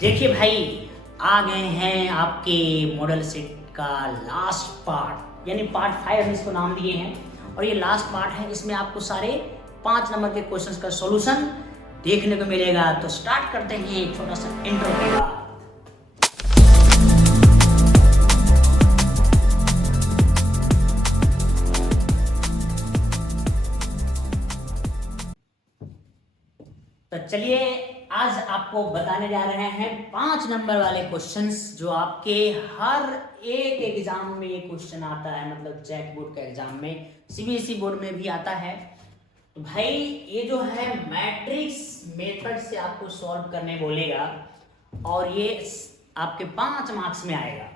देखिए भाई, आ गए हैं आपके मॉडल सेट का लास्ट पार्ट, यानी पार्ट 5 हम इसको नाम दिए हैं। और ये लास्ट पार्ट है, इसमें आपको सारे 5 नंबर के क्वेश्चंस का सॉल्यूशन देखने को मिलेगा। तो स्टार्ट करते हैं एक छोटा सा इंट्रो के बाद। तो चलिए, आज आपको बताने जा रहे हैं 5 नंबर वाले क्वेश्चंस जो आपके हर एक एग्जाम में ये क्वेश्चन आता है, मतलब जैक बोर्ड का एग्जाम में, सीबीएसई बोर्ड में भी आता है। तो भाई ये जो है मैट्रिक्स मेथड से आपको सॉल्व करने बोलेगा और ये आपके 5 मार्क्स में आएगा।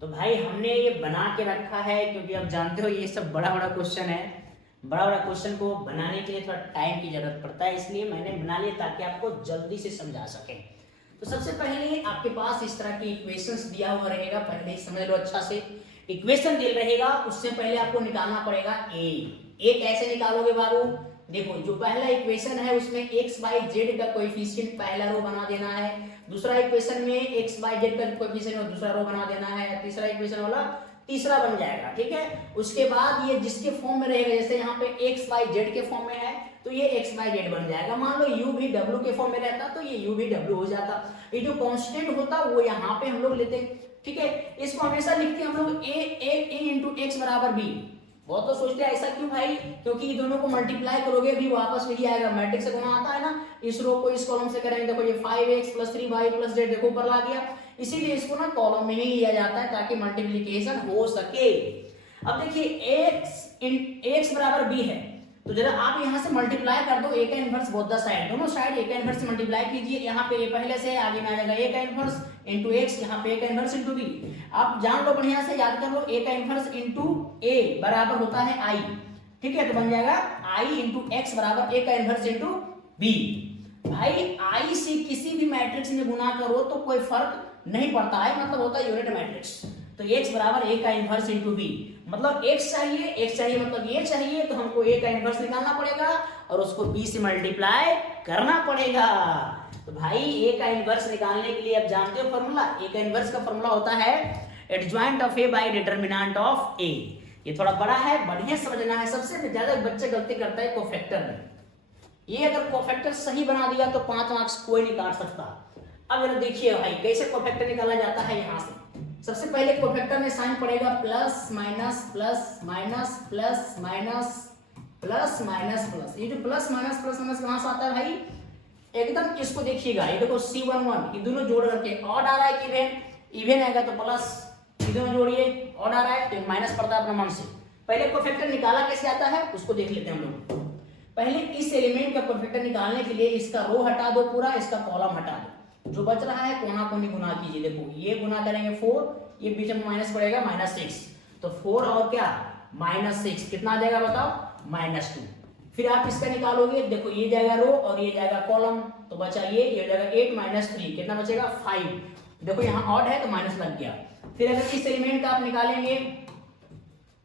तो भाई हमने ये बना के रखा है क्योंकि आप जानते हो ये सब बड़ा बड़ा क्वेश्चन है। बड़ा बड़ा क्वेश्चन को बनाने के लिए थोड़ा टाइम की जरूरत पड़ता है, इसलिए मैंने बना लिया ताकि आपको जल्दी से समझा सके। तो सबसे पहले आपके पास इस तरह की इक्वेशंस दिया हुआ रहेगा, पहले ही समझ लो अच्छा से। इक्वेशन दिया रहेगा, उससे पहले आपको निकालना पड़ेगा ए कैसे निकालोगे बाबू? देखो, जो पहला इक्वेशन है उसमें x बाई जेड का कोएफिशिएंट पहला रो बना देना है, दूसरा इक्वेशन में x बाई जेड का कोएफिशिएंट दूसरा रो बना देना है, तीसरा इक्वेशन वाला तीसरा बन जाएगा। ठीक है, उसके बाद ये जिसके फॉर्म में रहेगा, जैसे यहाँ पे x बाई जेड के फॉर्म में है तो ये x बाई जेड बन जाएगा। मान लो u भी w के फॉर्म में रहता तो ये u भी w हो जाता। ये जो कांस्टेंट होता वो यहाँ पे हम लोग लेते। ठीक है, इसको हमेशा लिखते हैं हम लोग a इंटू एक्स बराबर b। बहुत तो सोचते हैं ऐसा क्यों भाई, क्योंकि ये दोनों को मल्टीप्लाई करोगे भी वापस वही आएगा, मैट्रिक्स से गुना आता है ना। इस रो को इस कॉलम से करेंगे, देखो ये 5x + 3y + z, देखो ऊपर ला दिया, इसीलिए इसको ना कॉलम में ही लिया जाता है ताकि मल्टीप्लिकेशन हो सके। अब देखिए x बराबर b है, तो जरा आप यहाँ से मल्टीप्लाई कर दो a का इनवर्स बोथ द साइड, दोनों साइड a का इनवर्स से मल्टीप्लाई कीजिए। यहाँ पे a पहले से आगे में आ जाएगा a का इनवर्स इंटू x, यहाँ पे a का इनवर्स इंटू b। आप जान लो, बढ़िया से याद कर लो, a का इनवर्स इंटू a बराबर होता है i। ठीक है, तो बन जाएगा i इंटू x बराबर a का इनवर्स इंटू b। भाई i से किसी भी मैट्रिक्स में गुना करो तो कोई फर्क नहीं पड़ता है, मतलब होता है यूनिट मैट्रिक्स। तो x बराबर a का इनवर्स इंटू b, मतलब x चाहिए मतलब ये चाहिए, तो हमको a का इनवर्स निकालना पड़ेगा और उसको b से मल्टीप्लाई करना पड़ेगा। तो भाई a का इनवर्स निकालने के लिए आप जानते हो फॉर्मूला, a का इनवर्स का फॉर्मूला होता है adjoint of a by determinant of a। ये थोड़ा बड़ा है, बढ़िया समझना है। सबसे ज्यादा बच्चे गलती करता है कोफैक्टर में। ये अगर कोफैक्टर सही बना दिया तो 5 मार्क्स कोई नहीं काट सकता। अब जरा देखिए भाई कैसे कोफैक्टर निकाला जाता है। यहाँ से सबसे पहले कोफैक्टर में साइन पड़ेगा plus minus plus minus plus minus plus minus plus. ये जो प्लस माइनस प्लस माइनस कहां से आता है भाई? एकदम इसको देखिएगा, ये देखो C11, ये दोनों जोड़ करके ऑड आ रहा है कि इवन आएगा तो प्लस, ये दोनों जोड़िए ऑड आ रहा है तो माइनस पड़ता है अपने मन से। पहले कोफैक्टर निकाला कैसे आता है उसको देख लेते हैं हम लोग। पहले इस एलिमेंट का कोफैक्टर निकालने के लिए इसका रो हटा दो पूरा, इसका कॉलम हटा दो, जो बच रहा है कोना कोनी गुना कीजिए। देखो ये गुना करेंगे 4, ये बीच में माइनस पड़ेगा -6, तो 4 और क्या -6 कितना आ जाएगा बताओ? -2। फिर आप इसका निकालोगे, देखो ये जाएगा रो और ये जाएगा कॉलम, तो बचा ये हो जाएगा 8 - 3 कितना बचेगा? 5। देखो यहाँ ऑड है तो माइनस लग गया। फिर अगर इस एलिमेंट का आप निकालेंगे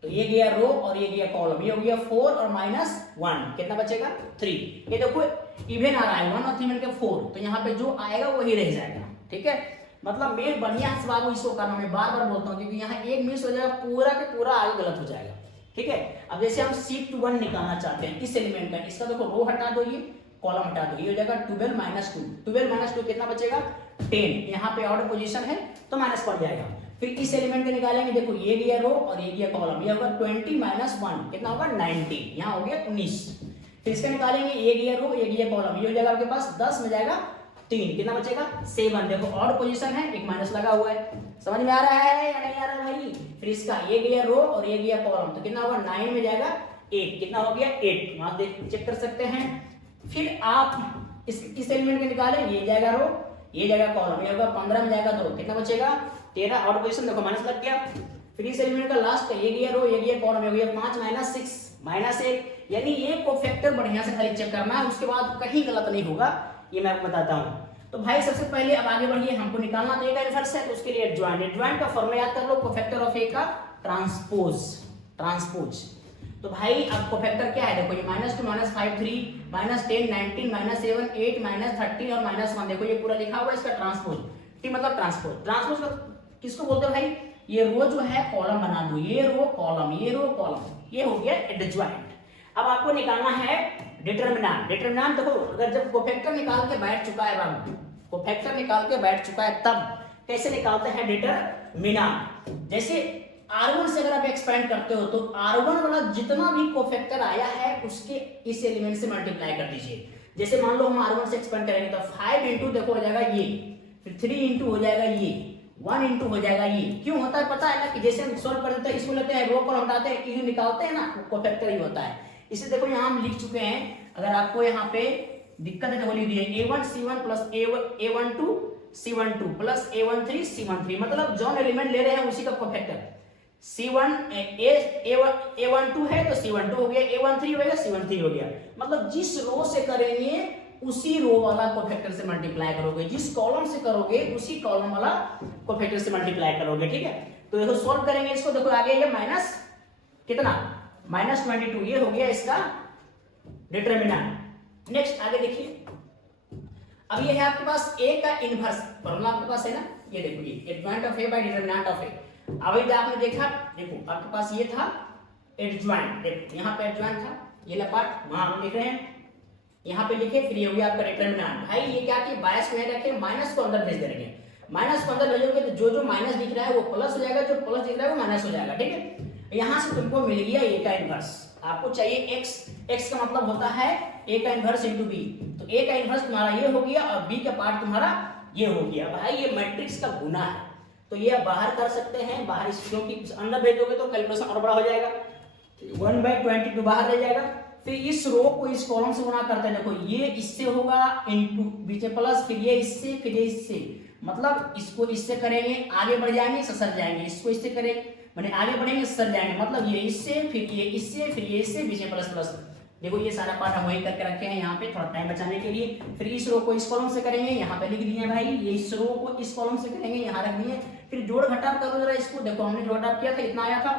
तो ये गया रो और ये गया कॉलम, ये हो गया 4 और -1 कितना बचेगा? 3। ये देखो इवन आ रहा है 1 और 3 मिलकर 4, तो यहाँ पे जो आएगा वही रह जाएगा। ठीक है, मतलब मैं बढ़िया से बाबू इसको करना, मैं बार बार बोलता हूँ क्योंकि यहाँ एक मिस हो जाएगा पूरा के पूरा आगे गलत हो जाएगा। ठीक है, अब जैसे हम C21 निकालना चाहते हैं इस एलिमेंट का, इसका देखो रो हटा दो, ये कॉलम हटा दो, ये हो जाएगा 12 - 2 कितना बचेगा? 10। यहाँ पे ऑड पोजीशन है तो माइनस पड़ जाएगा। फिर इस एलिमेंट के निकालेंगे, देखो ये गया रो और ये गया कॉलम, ये होगा 20 - 1 कितना होगा? 90। यहाँ हो गया 19। फिर इसका निकालेंगे, ये गया रो ये गया कॉलम, ये हो जाएगा आपके पास 10 में जाएगा 3 कितना बचेगा? 7। देखो ऑड पोजीशन है, एक माइनस लगा हुआ है। समझ में आ रहा है या नहीं आ रहा भाई? फिर इसका ये गया रो और ये गया कॉलम, तो कितना होगा? 9 में जाएगा 8 कितना हो गया? 8। वहां देख चेक कर सकते हैं। फिर आप इस एलिमेंट के निकालें, ये जाएगा रो ये जाएगा कॉलम, ये होगा 15 में जाएगा 2 कितना बचेगा? 13। ऑड पोजीशन देखो माइनस लग गया। फिर इस एलिमेंट का लास्ट का ये गया रो ये गया कॉलम, ये हो गया 5 - 6 -1। यानी ये कोफैक्टर बढ़िया से खाली चेक करना है, उसके बाद कहीं गलत नहीं होगा, ये मैं आपको बताता हूँ। तो भाई सबसे पहले अब आगे बढ़िए, हमको निकालना तो ए का इनवर्स है, तो उसके लिए एडजॉइंट का फॉर्मूला याद कर लो, कोफैक्टर ऑफ ए का ट्रांसपोज। तो भाई अब कोफैक्टर क्या है, देखो ये -2 -5 3 -10 19 -7 8 -13 और -1, देखो ये पूरा लिखा हुआ है, इसका ट्रांसपोज टी मतलब ट्रांसपोज। ट्रांसपोज का किसको बोलते हैं भाई, ये रो जो है कॉलम बना दो, ये रो कॉलम, ये रो कॉलम, ये हो गया एडजॉइंट। अब आपको निकालना है डिटरमिनेंट। डिटरमिनेंट देखो अगर जब कोफैक्टर निकाल के बैठ चुका है बाबू, कोफैक्टर निकाल के बैठ चुका है, तब कैसे निकालते हैं डिटरमिनेंट। जैसे R1 से अगर आप एक्सपेंड करते हो तो R1 वाला जितना भी कोफैक्टर आया है उसके इस एलिमेंट से मल्टीप्लाई कर दीजिए। जैसे मान लो हम R1 से एक्सपेंड करेंगे तो 5 इंटू देखो हो जाएगा ये, फिर 3 इंटू हो जाएगा ये, 1 इंटू हो जाएगा ये। क्यों होता है पता है ना, कि जैसे हम सॉल्व कर देते हैं, इसको लेते हैं रो कॉलम हटाते हैं, ये निकालते हैं ना, कोफैक्टर ही होता है। इसे देखो यहाँ हम लिख चुके हैं, अगर आपको यहाँ पे दिक्कत है तो लिख दिए A1 C1 plus A12 C12 plus A13 C13, मतलब जो एलिमेंट ले रहे हैं उसी का कोफैक्टर। C1 A12 है तो C12 हो गया, A13 हो गया C13 हो गया, मतलब जिस रो से करेंगे उसी रो वाला कोफैक्टर से मल्टीप्लाई करोगे, जिस कॉलम से करोगे उसी कॉलम वाला कोफैक्टर से मल्टीप्लाई करोगे, ठीक है। तो देखो सॉल्व करेंगे इसको, देखो आगे ये माइनस कितना -22, ये हो गया इसका डिटरमिनेंट। नेक्स्ट आगे देखिए, अब ये है आपके पास A का इनवर्स फॉर्मूला आपके पास है ना, ये देखो ये adjoint of A by determinant of A। अभी आपने देखा, देखो आपके पास ये था एडजॉइंट, देखो यहाँ पे एडजॉइंट था, ये लपाट वहां हम लिख रहे हैं, यहाँ पे लिखे, फिर ये हो गया आपका डिटरमिनेंट। भाई ये क्या कि बायस को रखे, माइनस को अंदर भेज देंगे, माइनस को अंदर भेजोगे तो जो जो माइनस दिख रहा है वो प्लस हो जाएगा, जो प्लस दिख रहा है वो माइनस हो जाएगा, ठीक है। यहाँ से तुमको मिल गया A का इनवर्स, आपको चाहिए x, x का मतलब होता है A का इनवर्स इंटू B, तो A का इनवर्स तुम्हारा ये हो गया और B का पार्ट तुम्हारा ये हो गया। भाई ये मैट्रिक्स का गुना है, तो ये आप बाहर कर सकते हैं, बाहर क्योंकि अंदर भेजोगे तो कैलकुलेशन और बड़ा हो जाएगा, 1/22 बाहर रह जाएगा। फिर इस रो को इस कॉलम से गुना करते हैं, देखो ये इससे होगा इंटू बीच प्लस, फिर ये इससे, फिर ये इससे, मतलब इसको इससे करेंगे आगे बढ़ जाएंगे ससर जाएंगे, इसको इससे करेंगे मैंने आगे बढ़ेंगे सर जाएंगे, मतलब ये इससे, फिर ये इससे, फिर ये इससे, बीच प्लस प्लस। देखो ये सारा पार्ट हम वही करके रखे हैं यहाँ पे थोड़ा टाइम बचाने के लिए। फिर इस रो को इस कॉलम से करेंगे, यहाँ पे लिख दिए भाई, ये इस रो को इस कॉलम से करेंगे, यहाँ रख दिए। फिर जोड़ घटाव करो जरा इसको, देखो हमने जोड़ घटाव किया था, इतना आया था।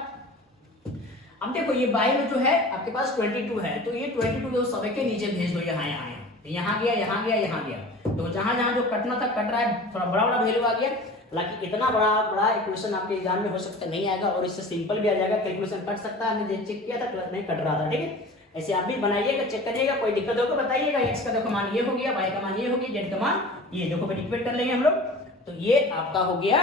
अब देखो ये बाई में जो है आपके पास 22 है, तो ये 22 जो सब के नीचे भेज दो, यहाँ यहाँ यहाँ गया, यहाँ गया, यहाँ गया, तो जहां जहां जो कटना था कट रहा है, थोड़ा बड़ा बड़ा वैल्यू आ गया। हालांकि इतना बड़ा इक्वेशन आपके एग्जाम में हो सकता नहीं आएगा, और इससे सिंपल भी आ जाएगा, कैलकुलेशन कट सकता है, हमने चेक किया था नहीं कट रहा था, ठीक है। ऐसे आप भी बनाइएगा, चेक करिएगा, कोई दिक्कत हो तो बताइएगा। x का देखो मान ये हो गया, y का मान ये हो गया, z का मान ये, देखो डिफाइन कर लेंगे हम लोग। तो ये आपका हो गया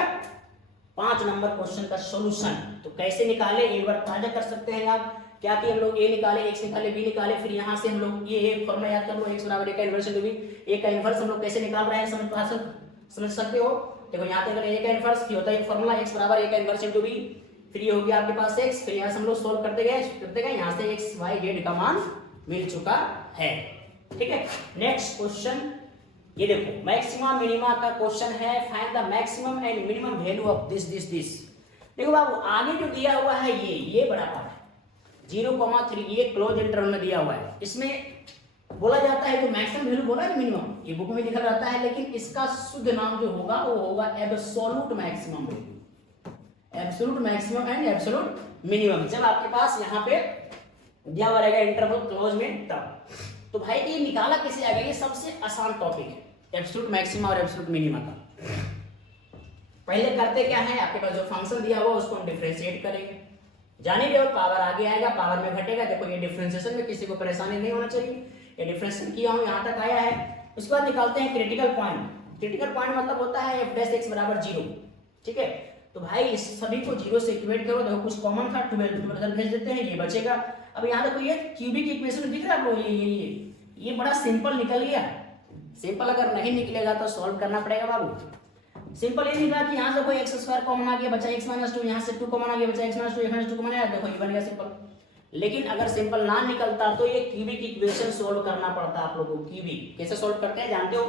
5 नंबर क्वेश्चन का सॉल्यूशन। तो कैसे निकाले एक बार ताजा कर सकते हैं आप, क्या कि हम लोग a निकाले, x निकाले, b निकाले, फिर यहाँ से हम लोग ये फॉर्मूला याद कर लो, x बराबर a का इन्वर्स इंटू b। a का इन्वर्स हम लोग कैसे निकाल रहे हैं समझ सकते हो। देखो यहाँ पे अगर a का इन्वर्स क्या होता है, फॉर्मूला x बराबर a का इन्वर्स इंटू b, फिर ये हो गया आपके पास x, फिर यहाँ से हम लोग सोल्व करते गए, यहाँ से x y z का मान मिल चुका है, ठीक है। नेक्स्ट क्वेश्चन ये देखो, मैक्सिमम मिनिमा का क्वेश्चन है, find the maximum and minimum value of this. देखो बाबू आगे जो दिया हुआ है ये बड़ा पार्ट है 0,3, ये क्लोज इंटरवल में दिया हुआ है। इसमें बोला जाता है जो मैक्सिमम वैल्यू बोला है मिनिमम, ये बुक में लिखा रहता है, लेकिन इसका शुद्ध नाम जो होगा वो होगा absolute maximum value, absolute maximum and absolute minimum. जब आपके पास यहाँ पे दिया हुआ रहेगा इंटरवल क्लोज में तब। तो भाई ये निकाला कैसे आएगा, ये सबसे आसान टॉपिक है एब्सोल्यूट मैक्सिमम और एब्सोल्यूट मिनिमम का। पहले करते क्या है, आपके पास जो फंक्शन दिया हुआ उसको हम डिफरेंशिएट करेंगे, जाने दो पावर आगे आएगा, पावर में घटेगा। देखो ये डिफरेंशिएशन में किसी को परेशानी नहीं होना चाहिए, ये डिफरेंशिएशन किया हूं यहाँ तक आया है। उसके बाद निकालते हैं क्रिटिकल पॉइंट। क्रिटिकल पॉइंट मतलब होता है f' बराबर 0, ठीक है। तो भाई इस सभी को 0 से इक्वेट करो, देखो कुछ कॉमन था 12 भेज देते हैं, ये बचेगा। अब यहाँ देखो ये क्यूबिक इक्वेशन दिख रहा है आपको, ये बड़ा सिंपल निकल गया। सिंपल अगर नहीं निकलेगा तो सॉल्व करना पड़ेगा बाबू। सिंपल ये निकला कि यहाँ से कोई x² कॉमन आ गया, बचा x-2, यहाँ से 2 कॉमन आ गया, बचा x-2 कॉमन आया, देखो ये बन गया सिंपल। लेकिन अगर सिंपल ना निकलता तो ये क्यूबिक इक्वेशन सोल्व करना पड़ता आप लोगों को। क्यूबिक कैसे सोल्व करते हैं जानते हो,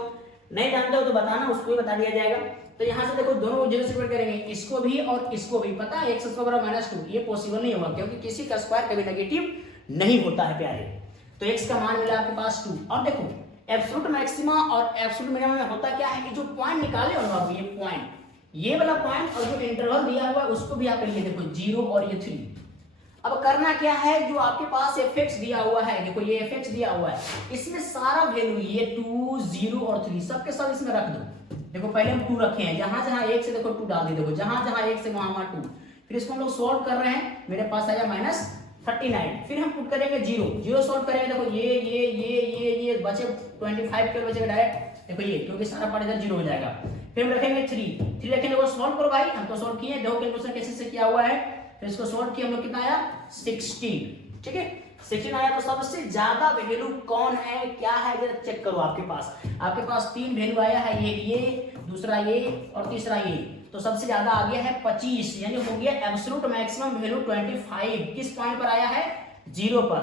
नहीं जानते हो तो बताना, उसको भी बता दिया जाएगा। तो यहाँ से देखो दोनों को 0 से इक्वेट करेंगे, इसको भी और इसको भी। पता है x² -2 ये पॉसिबल नहीं होगा, क्योंकि किसी का स्क्वायर कभी नेगेटिव नहीं होता है प्यारे। तो x का मान मिला आपके पास 2। और देखो एब्सोल्यूट मैक्सिमा और एब्सोल्यूट मिनिमम में होता क्या है कि जो पॉइंट निकाले और बाबू ये पॉइंट, ये वाला पॉइंट और जो इंटरवल दिया हुआ है उसको भी आप लिए, देखो 0 और ये 3। अब करना क्या है, जो आपके पास एफ दिया हुआ है, देखो ये एफ दिया हुआ है, इसमें सारा वैल्यू ये 2, 0 और 3 सबके सब इसमें रख दो। देखो पहले हम 2 रखे हैं, जहां जहां 1 से देखो 2 डाल दी, देखो जहां जहां 1 से वहां वहां 2। फिर इसको हम लोग सॉल्व कर रहे हैं, मेरे पास आया -39। फिर हम पुट करेंगे 0 सॉल्व करेंगे, देखो ये बचे 25 के बचेगा डायरेक्ट, देखो ये क्योंकि सारा पार्ट इधर 0 हो जाएगा। फिर हम रखेंगे 3 रखेंगे, वो सॉल्व करो भाई, हम तो सॉल्व किए, देखो कैलकुलेशन कैसे से किया हुआ है। फिर इसको सॉल्व किया हम लोग, कितना आया 16, ठीक है 16 आया। तो सबसे ज्यादा वैल्यू कौन है, क्या है, जरा चेक करो आपके पास 3 वैल्यू आया है, ये दूसरा ये और तीसरा ये, तो सबसे ज्यादा आ गया है 25, यानी हो गया एब्सोल्यूट मैक्सिमम वैल्यू 25। किस पॉइंट पर आया है, 0 पर।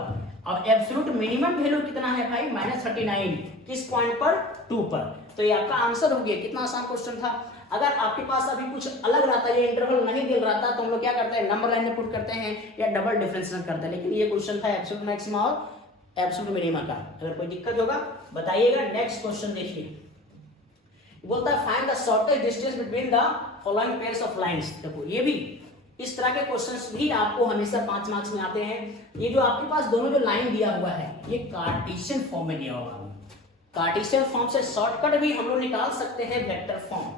अब एब्सोल्यूट मिनिमम वैल्यू कितना है भाई, -39, किस पॉइंट पर, 2 पर। तो ये आपका आंसर हो गया। कितना आसान क्वेश्चन था। अगर आपके पास अभी कुछ अलग रहता, ये इंटरवल नहीं मिल रहा था, तो हम लोग क्या करते हैं, नंबर लाइन में पुट करते हैं या डबल डिफरेंशियल करते हैं। लेकिन ये क्वेश्चन था एब्सोल्यूट मैक्सिमा और एब्सोल्यूट मिनिमा का। अगर कोई दिक्कत होगा बताइएगा। नेक्स्ट क्वेश्चन देखिए, बोलता है find the shortest distance between the following pairs of lines. देखो ये भी इस तरह के क्वेश्चंस भी आपको हमेशा 5 मार्क्स में आते हैं। ये जो आपके पास दोनों जो लाइन दिया हुआ है, ये कार्टेशियन फॉर्म में दिया हुआ है। कार्टेशियन फॉर्म से शॉर्टकट भी हम लोग निकाल सकते हैं वेक्टर फॉर्म,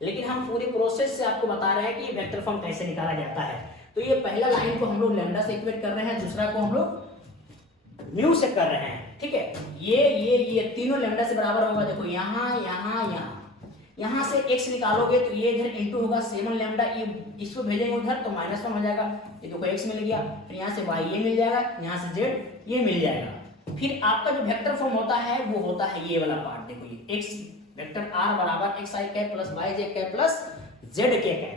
लेकिन हम पूरे प्रोसेस से आपको बता रहे हैं कि वेक्टर फॉर्म कैसे निकाला जाता है। तो ये पहला लाइन को हम लोग लैम्डा से इक्वेट कर रहे हैं, दूसरा को हम लोग म्यू से कर रहे हैं, ठीक है। ये तीनों लैम्डा से बराबर होगा। देखो यहाँ से x निकालोगे तो ये इधर इंटू होगा 7 लैम्डा, ये इसको भेजेंगे उधर तो -1 हो जाएगा। ये देखो x मिल गया, फिर यहाँ से y ये मिल जाएगा, यहाँ से z ये मिल जाएगा। फिर आपका जो वेक्टर फॉर्म होता है वो होता है ये वाला पार्ट। देखो ये x वेक्टर r बराबर xi cap plus yj cap plus zk cap.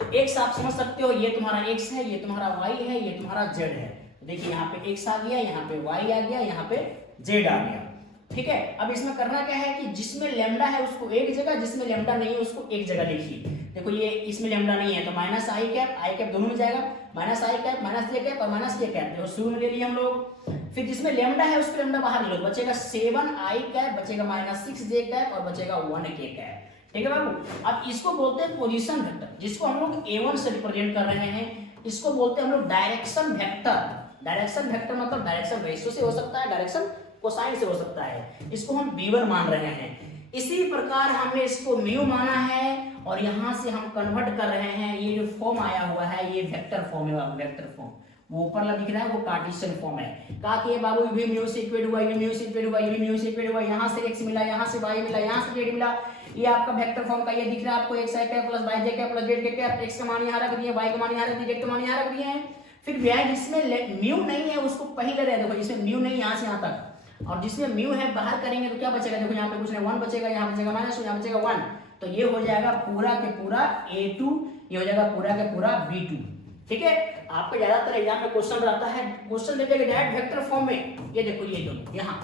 तो x आप समझ सकते हो, ये तुम्हारा x है, ये तुम्हारा y है, ये तुम्हारा z है। देखिए यहाँ पे x आ गया, यहाँ पे y आ गया, यहाँ पे z आ गया, ठीक है। अब इसमें करना क्या है कि जिसमें लैम्डा है उसको एक जगह, जिसमें लैम्डा नहीं है उसको एक जगह लिखिए। देखो ये इसमें लैम्डा नहीं है तो -i कैप दोनों में जाएगा, -i कैप -j कैप और -k कैप, देखो शुरू में ले लिए हम लोग। फिर जिसमें लैम्डा है उसको लैम्डा बाहर ले लो, बचेगा 7i कैप, बचेगा -6j कैप और बचेगा 1k कैप, ठीक है बाबू। अब इसको बोलते हैं पोजीशन वेक्टर, जिसको हम लोग a1 से रिप्रेजेंट कर रहे हैं। इसको बोलते हैं हम लोग डायरेक्शन वेक्टर। डायरेक्शन वेक्टर मतलब डायरेक्शन रेशियो से हो सकता है, डायरेक्शन कोसाइन से हो सकता है। इसको हम b1 मान रहे हैं। इसी प्रकार हमने इसको म्यू माना है और यहां से हम कन्वर्ट कर रहे हैं। ये जो फॉर्म आया हुआ है ये वेक्टर फॉर्म है, वेक्टर फॉर्म वो ऊपर वाला दिख रहा है वो कार्टेशियन फॉर्म है। कहा कि ये बाबू ये भी म्यू से इक्वेट हुआ, ये म्यू से इक्वेट हुआ, ये भी म्यू से इक्वेट हुआ, यहां से x मिला, यहां से y मिला, यहां से z मिला। ये आपका वेक्टर फॉर्म का ये दिख रहा है आपको, xi cap plus yj cap plus zk cap. x का मान यहां रख दिए, y का मान यहां रख दिए, z का मान यहां रख दिए हैं। फिर जिसमें म्यू नहीं है उसको पहले रहे, देखो इसमें म्यू नहीं यहां से यहां तक, और जिसमें म्यू है बाहर करेंगे तो क्या बचेगा, देखो यहाँ पे कुछ नहीं 1 बचेगा, यहाँ बचेगा -1, यहाँ बचेगा 1, तो ये हो जाएगा पूरा के पूरा a2, ये हो जाएगा पूरा के पूरा b2, ठीक है। आपको ज्यादातर एग्जाम में क्वेश्चन रहता है, क्वेश्चन देते हैं डायरेक्ट वेक्टर फॉर्म में, ये देखो ये दोनों यहाँ,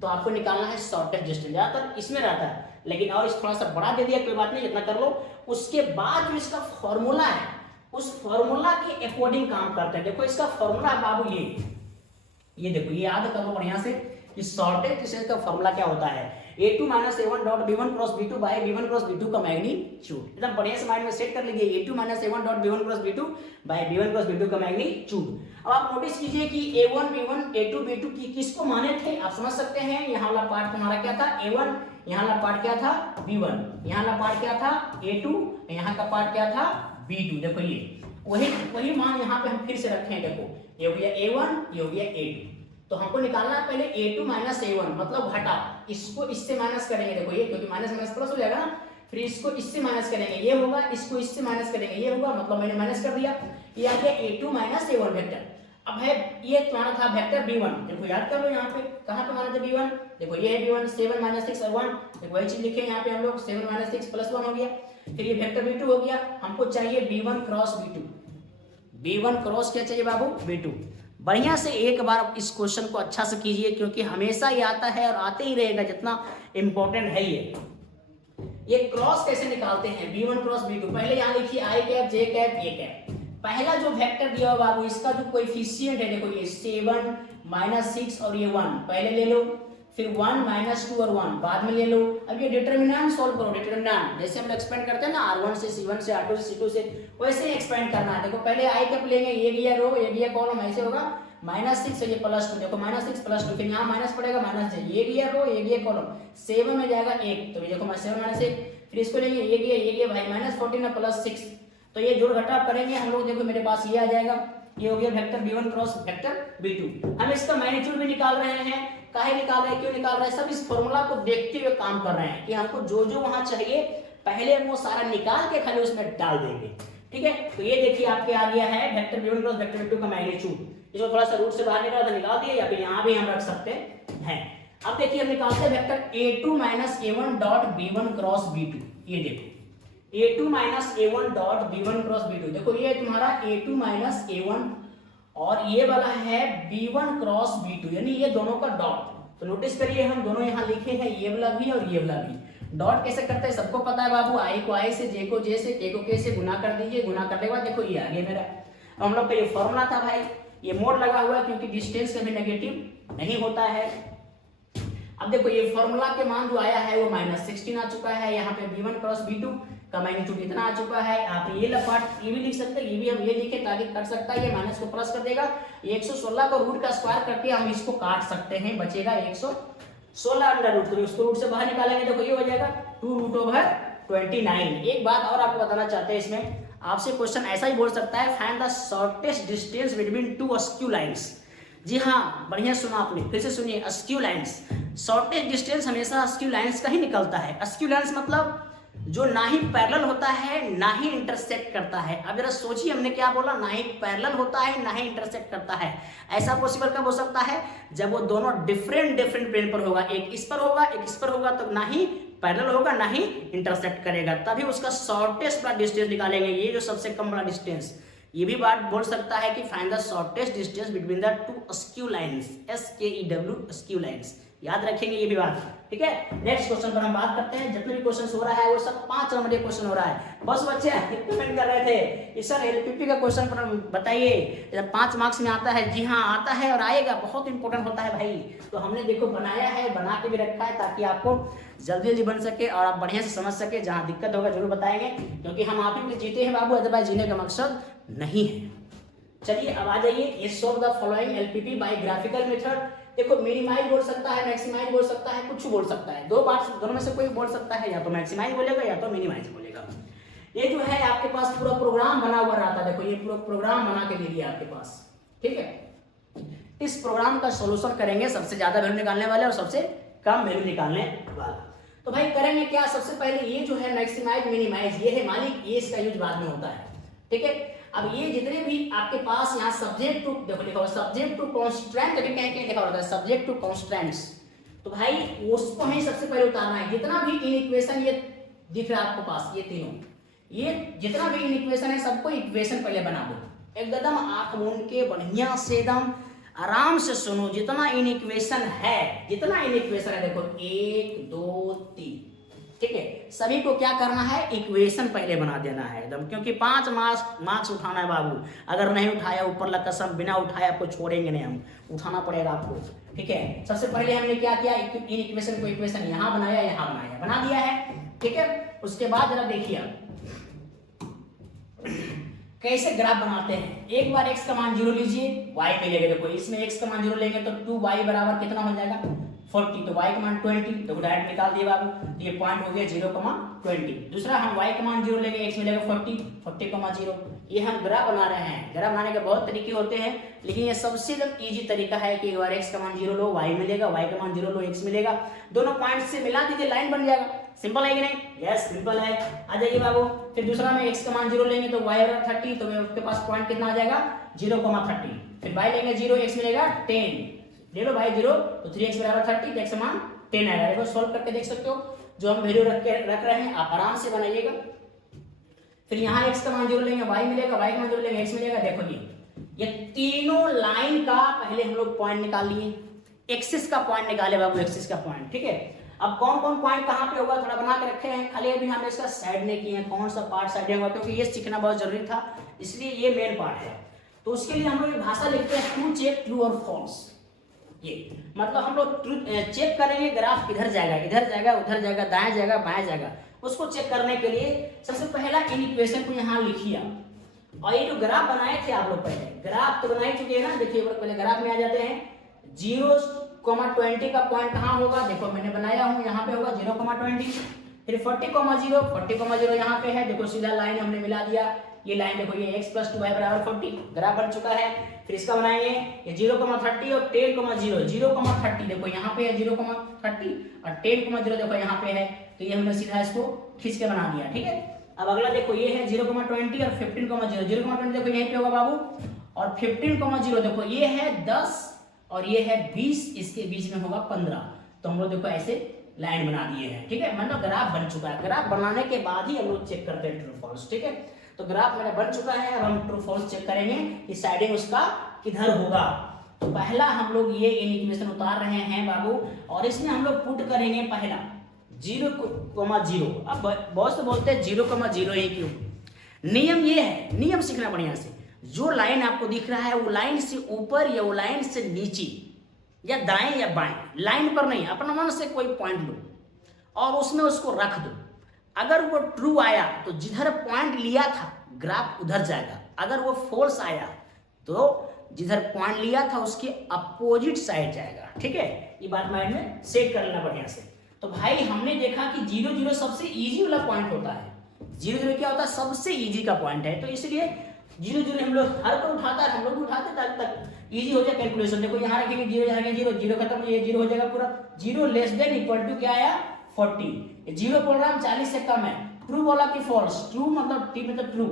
तो आपको निकालना है शॉर्टेस्ट डिस्टेंस, ज्यादातर इसमें रहता है। लेकिन और इस थोड़ा सा बड़ा दे दिया, कोई बात नहीं, इतना कर लो। उसके बाद जो इसका फॉर्मूला है उस फॉर्मूला के अकॉर्डिंग काम करते हैं। देखो इसका फॉर्मूला बाबू ये देखो, ये याद कर लो बढ़िया से कि शॉर्टेज डिस्टेंस का फॉर्मूला क्या होता है, a2 - a1 dot b1 cross b2 bye b1 cross b2 का मैग्नीट्यूड। एकदम बढ़िया से माइंड में सेट कर लीजिए, a2 - a1 dot b1 cross b2 bye b1 cross b2 का मैग्नीट्यूड। अब आप नोटिस कीजिए कि a1 b1 a2 b2 की किसको माने थे, आप समझ सकते हैं। यहाँ वाला पार्ट तुम्हारा क्या था a1, यहाँ वाला पार्ट क्या था b1, यहाँ वाला पार्ट क्या था a2, यहाँ का पार्ट क्या था b2। देखो ये वही मान यहाँ पे हम फिर से रखे हैं। देखो ये हो गया a1, ये हो गया a2, तो हमको निकालना है पहले a2 - a1 मतलब घटा, इसको इससे माइनस करेंगे। देखो ये क्योंकि माइनस माइनस प्लस हो जाएगा ना, फिर इसको इससे माइनस करेंगे, ये होगा, इसको इससे माइनस करेंगे, ये होगा, मतलब मैंने माइनस कर दिया, ये आ गया a2 - a1 वेक्टर। अब है ये तुम्हारा था वेक्टर b1, देखो याद कर लो यहाँ पे कहाँ पे माना था b1, देखो ये है b1 7 - 6 और 1, देखो वही चीज लिखे यहाँ पे हम लोग 7 - 6 प्लस 1 हो गया। फिर ये वेक्टर b2 हो गया, हमको चाहिए b1 cross b2, b1 cross क्या चाहिए बाबू b2। बढ़िया से एक बार इस क्वेश्चन को अच्छा से कीजिए क्योंकि हमेशा ये आता है और आते ही रहेगा, जितना इंपॉर्टेंट है ये क्रॉस कैसे निकालते हैं b1 क्रॉस b2। पहले यहाँ लिखिए i कैप j कैप ये कैप, पहला जो वेक्टर दिया बाबू इसका जो कोएफिशिएंट है देखो ये 7 - 6 और ये 1 पहले ले लो, फिर 1 -2 और 1 बाद में ले लो। अब ये डिटरमिनेंट सॉल्व करो। डिटरमिनेंट जैसे हम एक्सपेंड करते हैं ना R1 से C1 से R2 से C2 से, वैसे ही एक्सपेंड करना है। देखो पहले आई कब लेंगे, ये गया रो ये गया कॉलम, ऐसे होगा -6 ये +2, देखो -6 +2, फिर यहाँ माइनस पड़ेगा -6, ये गया रो ये गया कॉलम, 7 में जाएगा 1, तो ये देखो 7 - 1, फिर इसको लेंगे ये गया भाई -14 +6, तो ये जोड़ घटाव करेंगे हम लोग। देखो मेरे पास ये आ जाएगा, ये हो गया vector b1 cross vector b2। हम इसका मैग्नीट्यूड भी निकाल रहे हैं। काहे निकाल रहे हैं, क्यों निकाल रहे हैं, सब इस फॉर्मूला को देखते हुए काम कर रहे हैं कि हमको जो जो वहां चाहिए पहले वो सारा निकाल के खाली उसमें डाल देंगे। ठीक है, तो ये देखिए आपके आ गया है vector b1 cross vector b2 का मैग्नीट्यूड। इसको थोड़ा सा रूट से बाहर निकाला था, निकाल दिया, या फिर यहाँ भी हम रख सकते हैं। अब देखिए हम निकालते हैं vector a2 - a1 dot b1 cross b2। ये देखो a2 - a1 dot b1 cross b2, देखो ये तुम्हारा a2 - a1 और ये वाला है b1 क्रॉस b2, यानी ये दोनों का डॉट। तो नोटिस करिए हम दोनों यहाँ लिखे हैं, ये वाला भी और ये वाला भी। डॉट कैसे करते हैं सबको पता है बाबू, आई को आई से, जे को जे से, के को के से गुना कर दीजिए। गुना करने के बाद देखो ये आ गया मेरा। अब हम लोग का ये फॉर्मूला था भाई, ये मोड लगा हुआ है क्योंकि डिस्टेंस कभी नेगेटिव नहीं होता है। अब देखो ये फॉर्मूला के मान जो आया है वो -16 आ चुका है। यहाँ पे b1 क्रॉस b2 का मैग्नीट्यूड इतना आ चुका है। आप ये पार्ट ये भी लिख सकते हैं, ये भी हम ये लिखे ताकि कर सकता है, ये माइनस को प्लस कर देगा। 116 को रूट का स्क्वायर करके हम इसको काट सकते हैं, बचेगा 116 अंडर रूट। तो इसको रूट से बाहर निकालेंगे, देखो ये हो जाएगा 2√29। एक बात और आपको बताना चाहते हैं, इसमें आपसे क्वेश्चन ऐसा ही बोल सकता है, find the shortest distance between two askew lines. जी हाँ, बढ़िया सुना आपने, फिर से सुनिए, अस्क्यू लाइंस। शॉर्टेस्ट डिस्टेंस हमेशा अस्क्यू लाइंस का ही निकलता है। अस्क्यू लाइंस मतलब जो ना ही पैरेलल होता है ना ही इंटरसेक्ट करता है। अब जरा सोचिए हमने क्या बोला, ना ही पैरेलल होता है ना ही इंटरसेक्ट करता है। ऐसा पॉसिबल कब हो सकता है, जब वो दोनों डिफरेंट प्लेन पर होगा, एक इस पर होगा एक इस पर होगा, तो ना ही पैरेलल होगा ना ही इंटरसेक्ट करेगा, तभी उसका शॉर्टेस्ट वाला डिस्टेंस निकालेंगे। ये जो सबसे कम वाला डिस्टेंस, ये भी बात बोल सकता है कि find the shortest distance between the two askew lines, SKEW askew lines. याद रखेंगे ये भी बात, ठीक है। नेक्स्ट क्वेश्चन पर हम बात करते हैं। जितने भी क्वेश्चन हो रहा है वो सब 5 नंबर के क्वेश्चन हो रहा है। बस बच्चे कमेंट कर रहे थे कि सर LPP का क्वेश्चन पर बताइए, जब 5 मार्क्स में आता है। जी हाँ आता है और आएगा, बहुत इंपॉर्टेंट होता है भाई। तो हमने देखो बनाया है, बना के भी रखा है ताकि आपको जल्दी जल्दी बन सके और आप बढ़िया से समझ सके। जहाँ दिक्कत होगा जरूर बताएंगे, क्योंकि हम आप ही जीते हैं बाबू, अदरवाइज जीने का मकसद नहीं है। चलिए अब आ जाइए, ये solve the following LPP by graphical method. देखो मिनिमाइज बोल सकता है, मैक्सिमाइज बोल सकता है, कुछ बोल सकता है। दो पार्ट्स दोनों में से कोई बोल सकता है, या तो मैक्सिमाइज बोलेगा या तो मिनिमाइज बोलेगा। ये जो है आपके पास पूरा प्रोग्राम बना हुआ रहता है। देखो ये पूरा प्रोग्राम बना के दे दिया आपके पास, ठीक है। इस प्रोग्राम का सॉल्यूशन करेंगे, सबसे ज्यादा वैल्यू निकालने वाले और सबसे कम वैल्यू निकालने वाला। तो भाई करेंगे क्या, सबसे पहले ये जो है मैक्सिमाइज मिनिमाइज, ये है मालिक, ये इसका यूज बाद में होता है, ठीक है। अब ये जितने भी आपके पास यहाँ सब्जेक्ट टू, देखो लिखा हुआ सब्जेक्ट टू कॉन्स्टेंट, अभी क्या लिखा होता है सब्जेक्ट टू कॉन्स्टेंट्स, तो भाई उसको हमें सबसे पहले उतारना है। जितना भी इन इक्वेशन ये दिख रहा है आपको पास, ये तीनों, ये जितना भी इन इक्वेशन है सबको इक्वेशन पहले बना दो। एकदम आंख मूंद के बढ़िया से एकदम आराम से सुनो। जितना इन इक्वेशन है, जितना इन इक्वेशन है, देखो 1 2 3, ठीक है। सभी को क्या करना है, इक्वेशन पहले बना देना है एकदम, क्योंकि 5 मार्क्स उठाना है बाबू। अगर नहीं उठाया ऊपर लग कसम, बिना उठाए आपको छोड़ेंगे नहीं, हम उठाना पड़ेगा आपको, ठीक है। सबसे पहले हमने क्या किया, इन इक्वेशन को इक्वेशन यहाँ बनाया, यहाँ बनाया, बना दिया है, ठीक है। उसके बाद जरा देखिए कैसे ग्राफ बनाते हैं। एक बार x का मान 0 लीजिए, y मिलेगा। देखो इसमें x का मान 0 लेंगे तो 2y बराबर कितना हो जाएगा 40, तो y का मान 20, तो डायरेक्ट निकाल दिए बाबू, तो ये पॉइंट हो गया 0,20। दूसरा हम y का मान 0 लेंगे, x मिलेगा 40,0। ये हम ग्राफ बना रहे हैं। ग्राफ बनाने के बहुत तरीके होते हैं, लेकिन ये सबसे एकदम इजी तरीका है कि एक बार x का मान 0 लो, y मिलेगा, y का मान 0 लो, x मिलेगा, दोनों पॉइंट से मिला दीजिए, लाइन बन जाएगा। सिंपल है कि नहीं, यस सिंपल है। आ जाइए बाबू, फिर दूसरा में x का मान 0 लेंगे तो y बराबर 30, तो आपके पास पॉइंट कितना आ जाएगा 0,30। फिर y लेंगे 0, x मिलेगा 10, ले लो भाई 0, तो 3x बराबर 30, तो x का मान 10 आएगा। देखो सॉल्व करके देख सकते हो, जो हम वैल्यू रख रहे हैं आप आराम से बनाइएगा। फिर यहाँ x का मान 0 लेंगे, y मिलेगा, y का मान 0 लेंगे, x मिलेगा। देखो ये तीनों लाइन का पहले हम लोग पॉइंट निकाल लिए, एक्सिस का पॉइंट निकाले बाबू, एक्सिस का पॉइंट, ठीक है। अब कौन कौन पॉइंट कहाँ पे होगा थोड़ा बना के रखे हैं, खाली अभी हमने इसका साइड नहीं किए हैं, कौन सा पार्ट साइड होगा, क्योंकि ये सीखना बहुत जरूरी था, इसलिए ये मेन पार्ट है। तो उसके लिए हम लोग भाषा लिखते हैं टू चेक ट्रू और फॉल्स। ये मतलब हम लोग चेक करेंगे ग्राफ किधर जाएगा, इधर जाएगा, उधर जाएगा, दाएं जाएगा, बाएं जाएगा। उसको चेक करने के लिए सबसे पहला इन इक्वेशन को यहाँ लिखिए। और ये जो ग्राफ बनाए थे आप लोग पहले, ग्राफ तो बना ही चुके हैं ना। देखिए पहले ग्राफ में आ जाते हैं। 0,20 का पॉइंट कहाँ होगा, देखो मैंने बनाया हूँ, यहाँ पे होगा 0,20। फिर 40,0 यहाँ पे है, देखो सीधा लाइन हमने मिला दिया। ये लाइन देखो, ये x + 2y = 40 ग्राफ बन चुका है। फिर इसका बनाएंगे ये 0,30 और 10,0 0,30 देखो यहाँ पे है 0,30 और 10,0 देखो यहाँ पे है। तो ये हमने सीधा इसको खींच के बना दिया, ठीक है। अब अगला देखो ये है 0,20 और 15,0 0,20 देखो यहीं पे होगा बाबू, और 15,0 देखो ये है 10 और ये है 20, इसके बीच में होगा 15। तो हम लोग देखो ऐसे लाइन बना दिए हैं, ठीक है। मतलब ग्राफ बन चुका है। ग्राफ बनाने के बाद ही हम लोग चेक करते हैं ट्रू फॉल्स, ठीक है। तो ग्राफ मेरा बन चुका है। अब हम ट्रू फॉल्स चेक करेंगे कि साइडिंग उसका किधर होगा। तो पहला हम लोग ये इक्वेशन उतार रहे हैं बाबू, और इसमें हम लोग पुट करेंगे पहला 0,0। अब बहुत से बोलते हैं 0,0 ही क्यों। नियम ये है, नियम सीखना बढ़िया से। जो लाइन आपको दिख रहा है वो लाइन से ऊपर या वो लाइन से नीचे या दाएं या बाएं, लाइन पर नहीं, अपना मन से कोई पॉइंट लो और उसमें उसको रख दो। अगर वो ट्रू आया तो जिधर पॉइंट लिया था ग्राफ उधर जाएगा। अगर वो फॉल्स आया तो जिधर पॉइंट लिया था उसके अपोजिट साइड जाएगा, ठीक है। ये बात माइंड में सेट कर लेना बढ़िया से। तो भाई हमने देखा कि 0,0 सबसे इजी वाला पॉइंट होता है। 0,0 क्या होता है, सबसे इजी का पॉइंट है। तो इसलिए 0,0 हम लोग हर कोई उठाता है, हम लोग भी उठाते ताकि तक इजी हो जाए कैलकुलेशन। देखो यहाँ रखेंगे 0, यहाँ रखेंगे 0, 0 खत्म, ये 0 हो जाएगा पूरा। 0 <= क्या आया 40। 0 बोल रहा है 40 से कम है। ट्रू बोला कि फॉल्स, ट्रू मतलब टी मतलब ट्रू।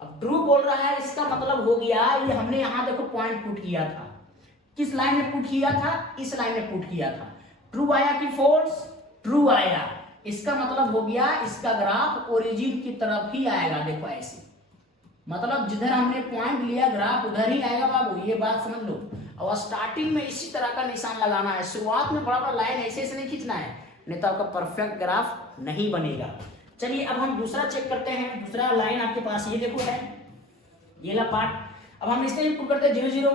अब ट्रू बोल रहा है, इसका मतलब हो गया ये हमने यहाँ देखो पॉइंट पुट किया था। किस लाइन में पुट किया था, इस लाइन में पुट किया था। ट्रू आया कि फॉल्स, ट्रू आया। इसका मतलब हो गया इसका ग्राफ ओरिजिन की तरफ ही आएगा। देखो ऐसे, मतलब जिधर हमने पॉइंट लिया ग्राफ उधर ही आएगा बाबू, ये बात समझ लो। और स्टार्टिंग में इसी तरह का निशान लगाना है। शुरुआत में बड़ा बड़ा लाइन ऐसे ऐसे नहीं खींचना है, नहीं तो आपका परफेक्ट ग्राफ नहीं बनेगा। चलिए अब हम दूसरा चेक करते हैं। दूसरा लाइन आपके पास ये देखो है, ये ला पार्ट। अब हम इसमें पुट करते हैं 0, 0,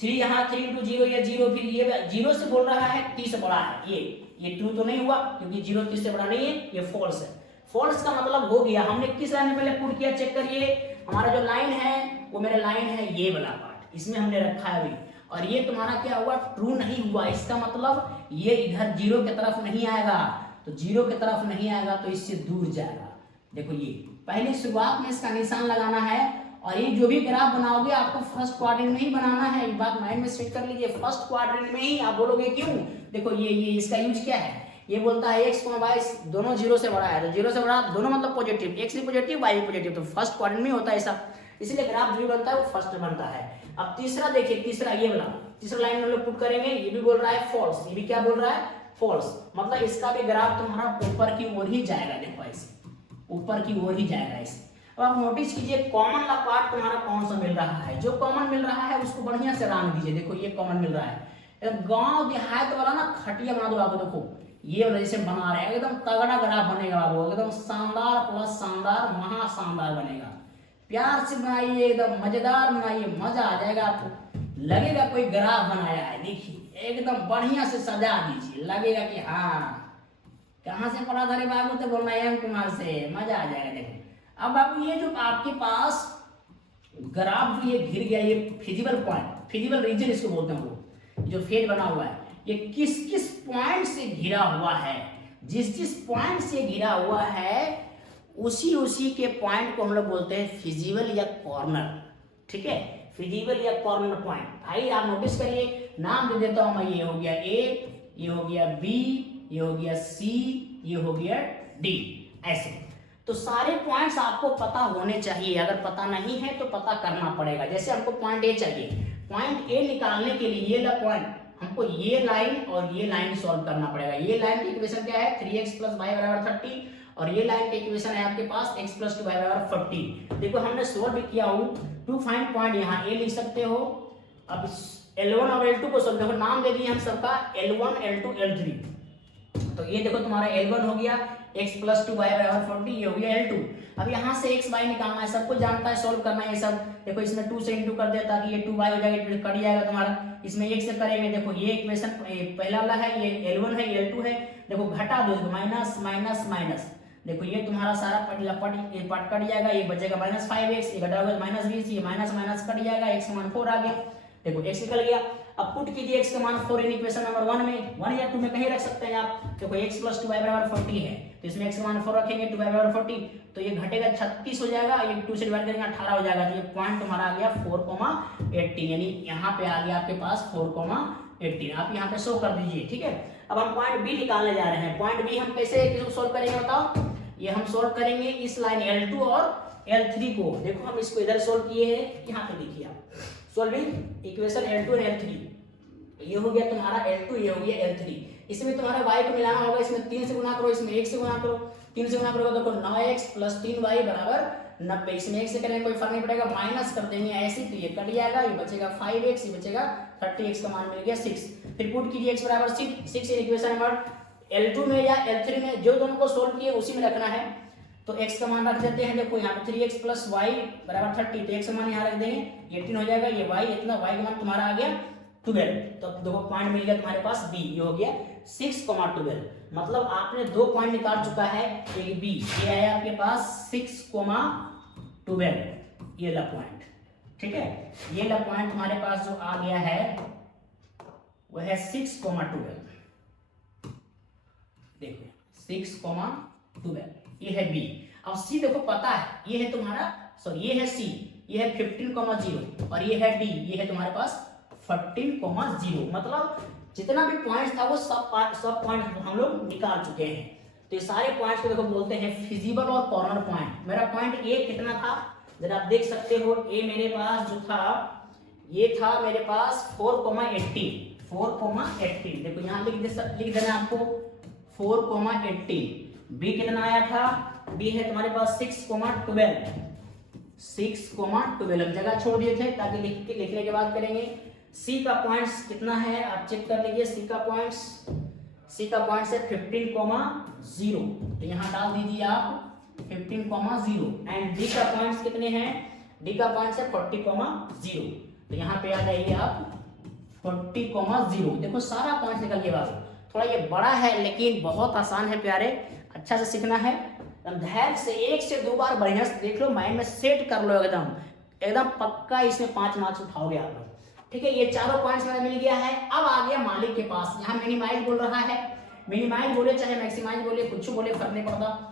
3 यहाँ 3 × 0 ये 0, फिर ये 0 से बोल रहा है 30 से बड़ा है। ये ट्रू तो नहीं हुआ क्योंकि 0 30 से बड़ा नहीं है, ये फॉल्स है। फॉल्स का मतलब हो गया हमने किस लाइन में पहले पुट किया, चेक करिए। हमारा जो लाइन है वो मेरा लाइन है ये वाला पार्ट, इसमें हमने रखा है अभी। और ये तुम्हारा क्या हुआ, ट्रू नहीं हुआ। इसका मतलब ये इधर 0 की तरफ नहीं आएगा। तो 0 की तरफ नहीं आएगा तो इससे दूर जाएगा। देखो ये पहले शुरुआत में इसका निशान लगाना है। और ये जो भी ग्राफ बनाओगे आपको फर्स्ट क्वाड्रेंट में ही बनाना है। ये बात माइंड में सेट कर लीजिए, फर्स्ट क्वाड्रेंट में ही। आप बोलोगे क्यों, देखो ये इसका यूज क्या है। ये बोलता है x, y दोनों 0 से बड़ा है। तो 0 से बड़ा दोनों मतलब पॉजिटिव, x भी पॉजिटिव y भी पॉजिटिव, तो फर्स्ट क्वाड्रेंट में होता है ऐसा। इसलिए ग्राफ जो बनता है वो फर्स्ट में बनता है। अब तीसरा देखिए, तीसरा ये वाला तीसरा लाइन हम लोग पुट करेंगे। ये भी बोल रहा है फॉल्स, ये भी क्या बोल रहा है फॉल्स। मतलब इसका भी ग्राफ तुम्हारा ऊपर की ओर ही जाएगा। देखो ऐसे ऊपर की ओर ही जाएगा ऐसे। अब आप नोटिस कीजिए कॉमन ला पार्ट तुम्हारा कौन सा मिल रहा है। जो कॉमन मिल रहा है उसको बढ़िया से रांग दीजिए। देखो ये कॉमन मिल रहा है। गांव देहात वाला ना खटिया बना दो आप। देखो ये वाला जैसे बना रहे हैं, एकदम तगड़ा ग्राफ बनेगा बाबू, एकदम शानदार प्लस शानदार महा शानदार बनेगा। प्यार से बनाइए, एकदम मजेदार बनाइए, मजा आ जाएगा आपको। लगेगा कोई ग्राफ बनाया है। देखिए एकदम बढ़िया से सजा दीजिए, लगेगा कि हाँ कहाँ से पढ़ा था रे बाबू, तो बोलना एम कुमार से, मजा आ जाएगा। देखो अब बाबू ये जो आपके पास ग्राफ जो ये घिर गया, ये फिजिबल पॉइंट, फिजिबल रीजन इसको बोलते हैं, वो जो फेज बना हुआ है ये किस किस पॉइंट से घिरा हुआ है। जिस जिस पॉइंट से घिरा हुआ है उसी के पॉइंट को हम लोग बोलते हैं फिजिबल या कॉर्नर, ठीक है। फिजिबल या कॉर्नर पॉइंट। भाई आप नोटिस करिए, नाम दे देता हूं मैं। ये हो गया A, ये हो गया B, ये हो गया C, ये हो गया D, ऐसे। तो सारे पॉइंट्स आपको पता होने चाहिए। अगर पता नहीं है तो पता करना पड़ेगा। जैसे हमको पॉइंट A चाहिए, पॉइंट A निकालने के लिए ये ला पॉइंट, हमको ये लाइन और ये लाइन सॉल्व करना पड़ेगा। ये लाइन की इक्वेशन क्या है, 3x + y = 30, और ये लाइन की इक्वेशन है आपके पास x + 2y = 40। देखो हमने सॉल्व किया हूं। टू फाइंड पॉइंट यहाँ A लिख सकते हो। अब L1 और L2 को सॉल्व, देखो नाम दे दिए हम सबका L1 L2 L3। तो ये देखो तुम्हारा L1 हो गया, x + 2y = 40, ये हो गया L2। अब यहाँ से x y निकालना है, सब कुछ जानता है, सोल्व करना है ये सब। देखो इसमें 2 से इंटू कर दे ताकि ये 2y हो जाएगा, कट जाएगा तुम्हारा। इसमें 1 से करेंगे, देखो ये इक्वेशन पहला वाला है, ये L1 है, ये L2 है। देखो घटा दो, माइनस माइनस माइनस, देखो ये तुम्हारा सारा पार्ट कट जाएगा, ये बचेगा -5x, ये घटा होगा -20, ये माइनस माइनस कट जाएगा, x का मान 4 आ गया। देखो x निकल गया। अब पुट कीजिए x का मान 4 इन इक्वेशन नंबर 1 में, 1 या 2 में कहीं रख सकते हैं आप। देखो x + 2y = 40 है, तो इसमें x का मान 4 रखेंगे, 2y = 40, तो ये घटेगा 36 हो जाएगा, ये 2 से डिवाइड करेंगे 18 हो जाएगा। तो ये पॉइंट तुम्हारा आ गया 4,18, यानी यहाँ पे आ गया आपके पास 4,18। आप यहाँ पे शो कर दीजिए, ठीक है। अब हम पॉइंट बी निकालने जा रहे हैं। पॉइंट बी हम कैसे सोल्व करेंगे बताओ? ये हम सोल्व करेंगे इस लाइन L2 और L3 को। देखो हम इसको इधर सोल्व किए हैं, यहाँ पे लिखिए आप सोल्विंग इक्वेशन L2 और L3। ये हो गया तुम्हारा L2, ये हो गया L3। इसमें तुम्हारा y को मिलाना होगा, इसमें 3 से गुना करो, इसमें 1 से गुना करो। 3 से गुना करोगे देखो 9x + 3y = 90। इसमें 1 से करेंगे कोई फर्क नहीं पड़ेगा, माइनस कर देंगे ऐसे, तो ये कट जाएगा, ये बचेगा 5x, ये बचेगा 30x का मान मिल गया 6। फिर पुट कीजिए x = 6 in equation number L2 में या L3 में, जो दोनों को सोल्व किए उसी में रखना है। तो x का मान रख देते हैं, देखो यहाँ पे 3x + y = 30, तो x का मान यहाँ रख देंगे, 18 हो जाएगा। ये y इतना, y का मान तुम्हारा आ गया 12। तो अब देखो पॉइंट मिल गया तुम्हारे पास b, ये हो गया 6,12। मतलब आपने 2 पॉइंट निकाल चुका है, एक b, ये आया आपके पास 6,12, ये ला पॉइंट, ठीक है। ये ला पॉइंट तुम्हारे पास जो आ गया है वह है 6,12। देखो 6,12, ये है बी। अब सी देखो पता है, ये है तुम्हारा, सॉरी ये है सी, ये है 15,0 और ये है डी, ये है तुम्हारे पास 14,0। मतलब जितना भी पॉइंट्स था वो सब पॉइंट हम लोग निकाल चुके हैं। तो ये सारे पॉइंट्स को देखो बोलते हैं फिजिबल और कॉर्नर पॉइंट। मेरा पॉइंट ए कितना था जरा आप देख सकते हो, ए मेरे पास जो था ये था मेरे पास 4,80। देखो यहाँ लिख देना आपको 4,80। बी कितना आया था? बी है तुम्हारे पास 6,12। हम जगह छोड़ दिए थे ताकि लिखने के बाद करेंगे। सी का पॉइंट्स कितना है आप चेक कर लीजिए। सी का पॉइंट्स है 15,0, तो यहाँ डाल दीजिए आप 15,0। एंड डी का पॉइंट्स कितने हैं? डी का पॉइंट्स है 40,0, तो यहाँ पे आ जाइए आप 40,0। देखो सारा पॉइंट निकल गया बाबू। थोड़ा ये बड़ा है लेकिन बहुत आसान है प्यारे, अच्छा से सीखना है। धैर्य से 1 से 2 बार बढ़िया से देख लो, माइंड में सेट कर लो, एकदम पक्का इसमें 5 मार्क्स उठाओगे आप लोग, ठीक है। ये चारों पॉइंट्स मेरा मिल गया है। अब आ गया मालिक के पास। यहाँ मिनिमाइज बोल रहा है, मिनिमाइज बोले चाहे मैक्सिमाइज बोले, कुछ बोले फर्क नहीं पड़ता।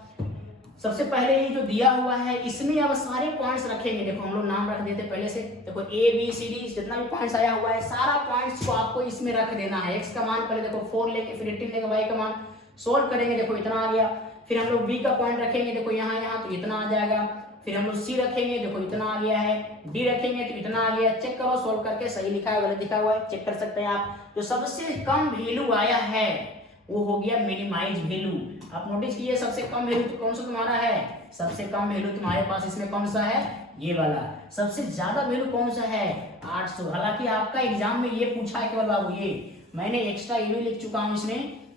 सबसे पहले ये जो दिया हुआ है इसमें अब सारे पॉइंट्स रखेंगे। देखो हम लोग नाम रख देते पहले से। देखो ए बी सी डी जितना भी पॉइंट्स आया हुआ है सारा पॉइंट्स को आपको इसमें रख देना है। एक्स का मान पहले देखो 4 लेंगे, फिर 18 लेंगे, वाई का मान सोल्व करेंगे, देखो इतना आ गया। फिर हम लोग बी का पॉइंट रखेंगे, देखो यहाँ तो इतना आ जाएगा। फिर हम लोग सी रखेंगे, देखो इतना आ गया है। डी रखेंगे तो इतना आ गया। चेक करो सोल्व करके, सही लिखा है गलत लिखा हुआ है चेक कर सकते हैं आप। जो सबसे कम वैल्यू आया है वो हो गया मिनिमाइज वैल्यू। आप नोटिस कीजिए सबसे कम वैल्यू तो कौन सा तुम्हारा है? सबसे कम वैल्यू तुम्हारे पास इसमें कौन सा है? ये वाला। सबसे ज्यादा वैल्यू कौन सा है? 800। हालांकि आपका एग्जाम में ये पूछा है केवल बाबू, ये मैंने एक्स्ट्रा ये भी लिख चुका हूँ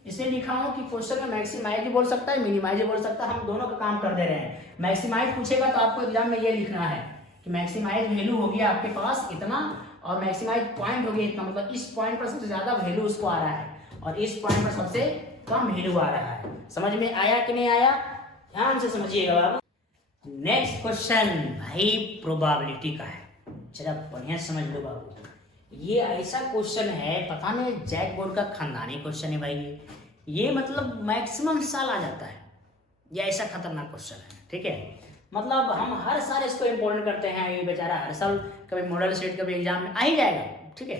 इसमें लिखा हूँ कि क्वेश्चन में मैक्सिमाइज भी बोल सकता है, मिनिमाइज भी बोल सकता है, हम दोनों का काम कर दे रहे हैं। मैक्सिमाइज पूछेगा तो आपको एग्जाम में ये लिखना है कि मैक्सिमाइज वैल्यू हो गया आपके पास इतना और मैक्सिमाइज पॉइंट हो गया इतना। मतलब इस पॉइंट पर सबसे ज्यादा वैल्यू उसको आ रहा है और इस पॉइंट पर सबसे कम वैल्यू आ रहा है। समझ में आया कि नहीं आया? ध्यान से समझिएगा बाबू। नेक्स्ट क्वेश्चन भाई प्रोबेबिलिटी का है, जरा बढ़िया समझ लो बाबू। ये ऐसा क्वेश्चन है, पता नहीं जैक बोर्ड का खानदानी क्वेश्चन है भाई। ये मतलब मैक्सिमम साल आ जाता है, ये ऐसा खतरनाक क्वेश्चन है, ठीक है। मतलब हम हर साल इसको इम्पोर्टेंट करते हैं, ये बेचारा हर साल कभी मॉडल स्टेट कभी एग्जाम में आ ही जाएगा, ठीक है।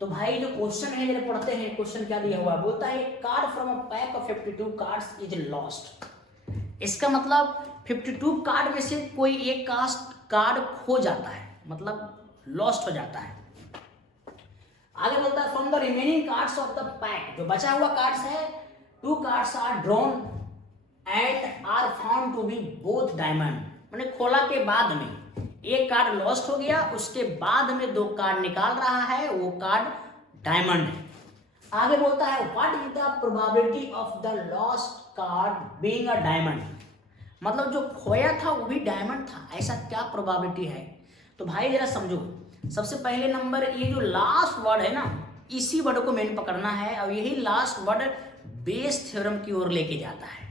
तो भाई जो क्वेश्चन है जरा पढ़ते हैं। क्वेश्चन क्या दिया हुआ? बोलता है card from a pack of 52 cards is lost. इसका मतलब 52 कार्ड में से कोई एक कार्ड खो जाता है, मतलब लॉस्ट हो जाता है। आगे बोलता है from the remaining cards of the pack, जो बचा हुआ कार्ड्स है 2 cards are drawn and are found to be both diamond. मैंने खोला के बाद में एक कार्ड लॉस्ट हो गया, उसके बाद में 2 कार्ड निकाल रहा है, वो कार्ड डायमंड है। आगे बोलता है what is the probability of the lost card being a diamond, मतलब जो खोया था वो भी डायमंड था, ऐसा क्या प्रोबेबिलिटी है। तो भाई जरा समझो, सबसे पहले नंबर ये जो लास्ट वर्ड है ना, इसी वर्ड को मेन पकड़ना है और यही लास्ट वर्ड बेस थ्योरम की ओर लेके जाता है।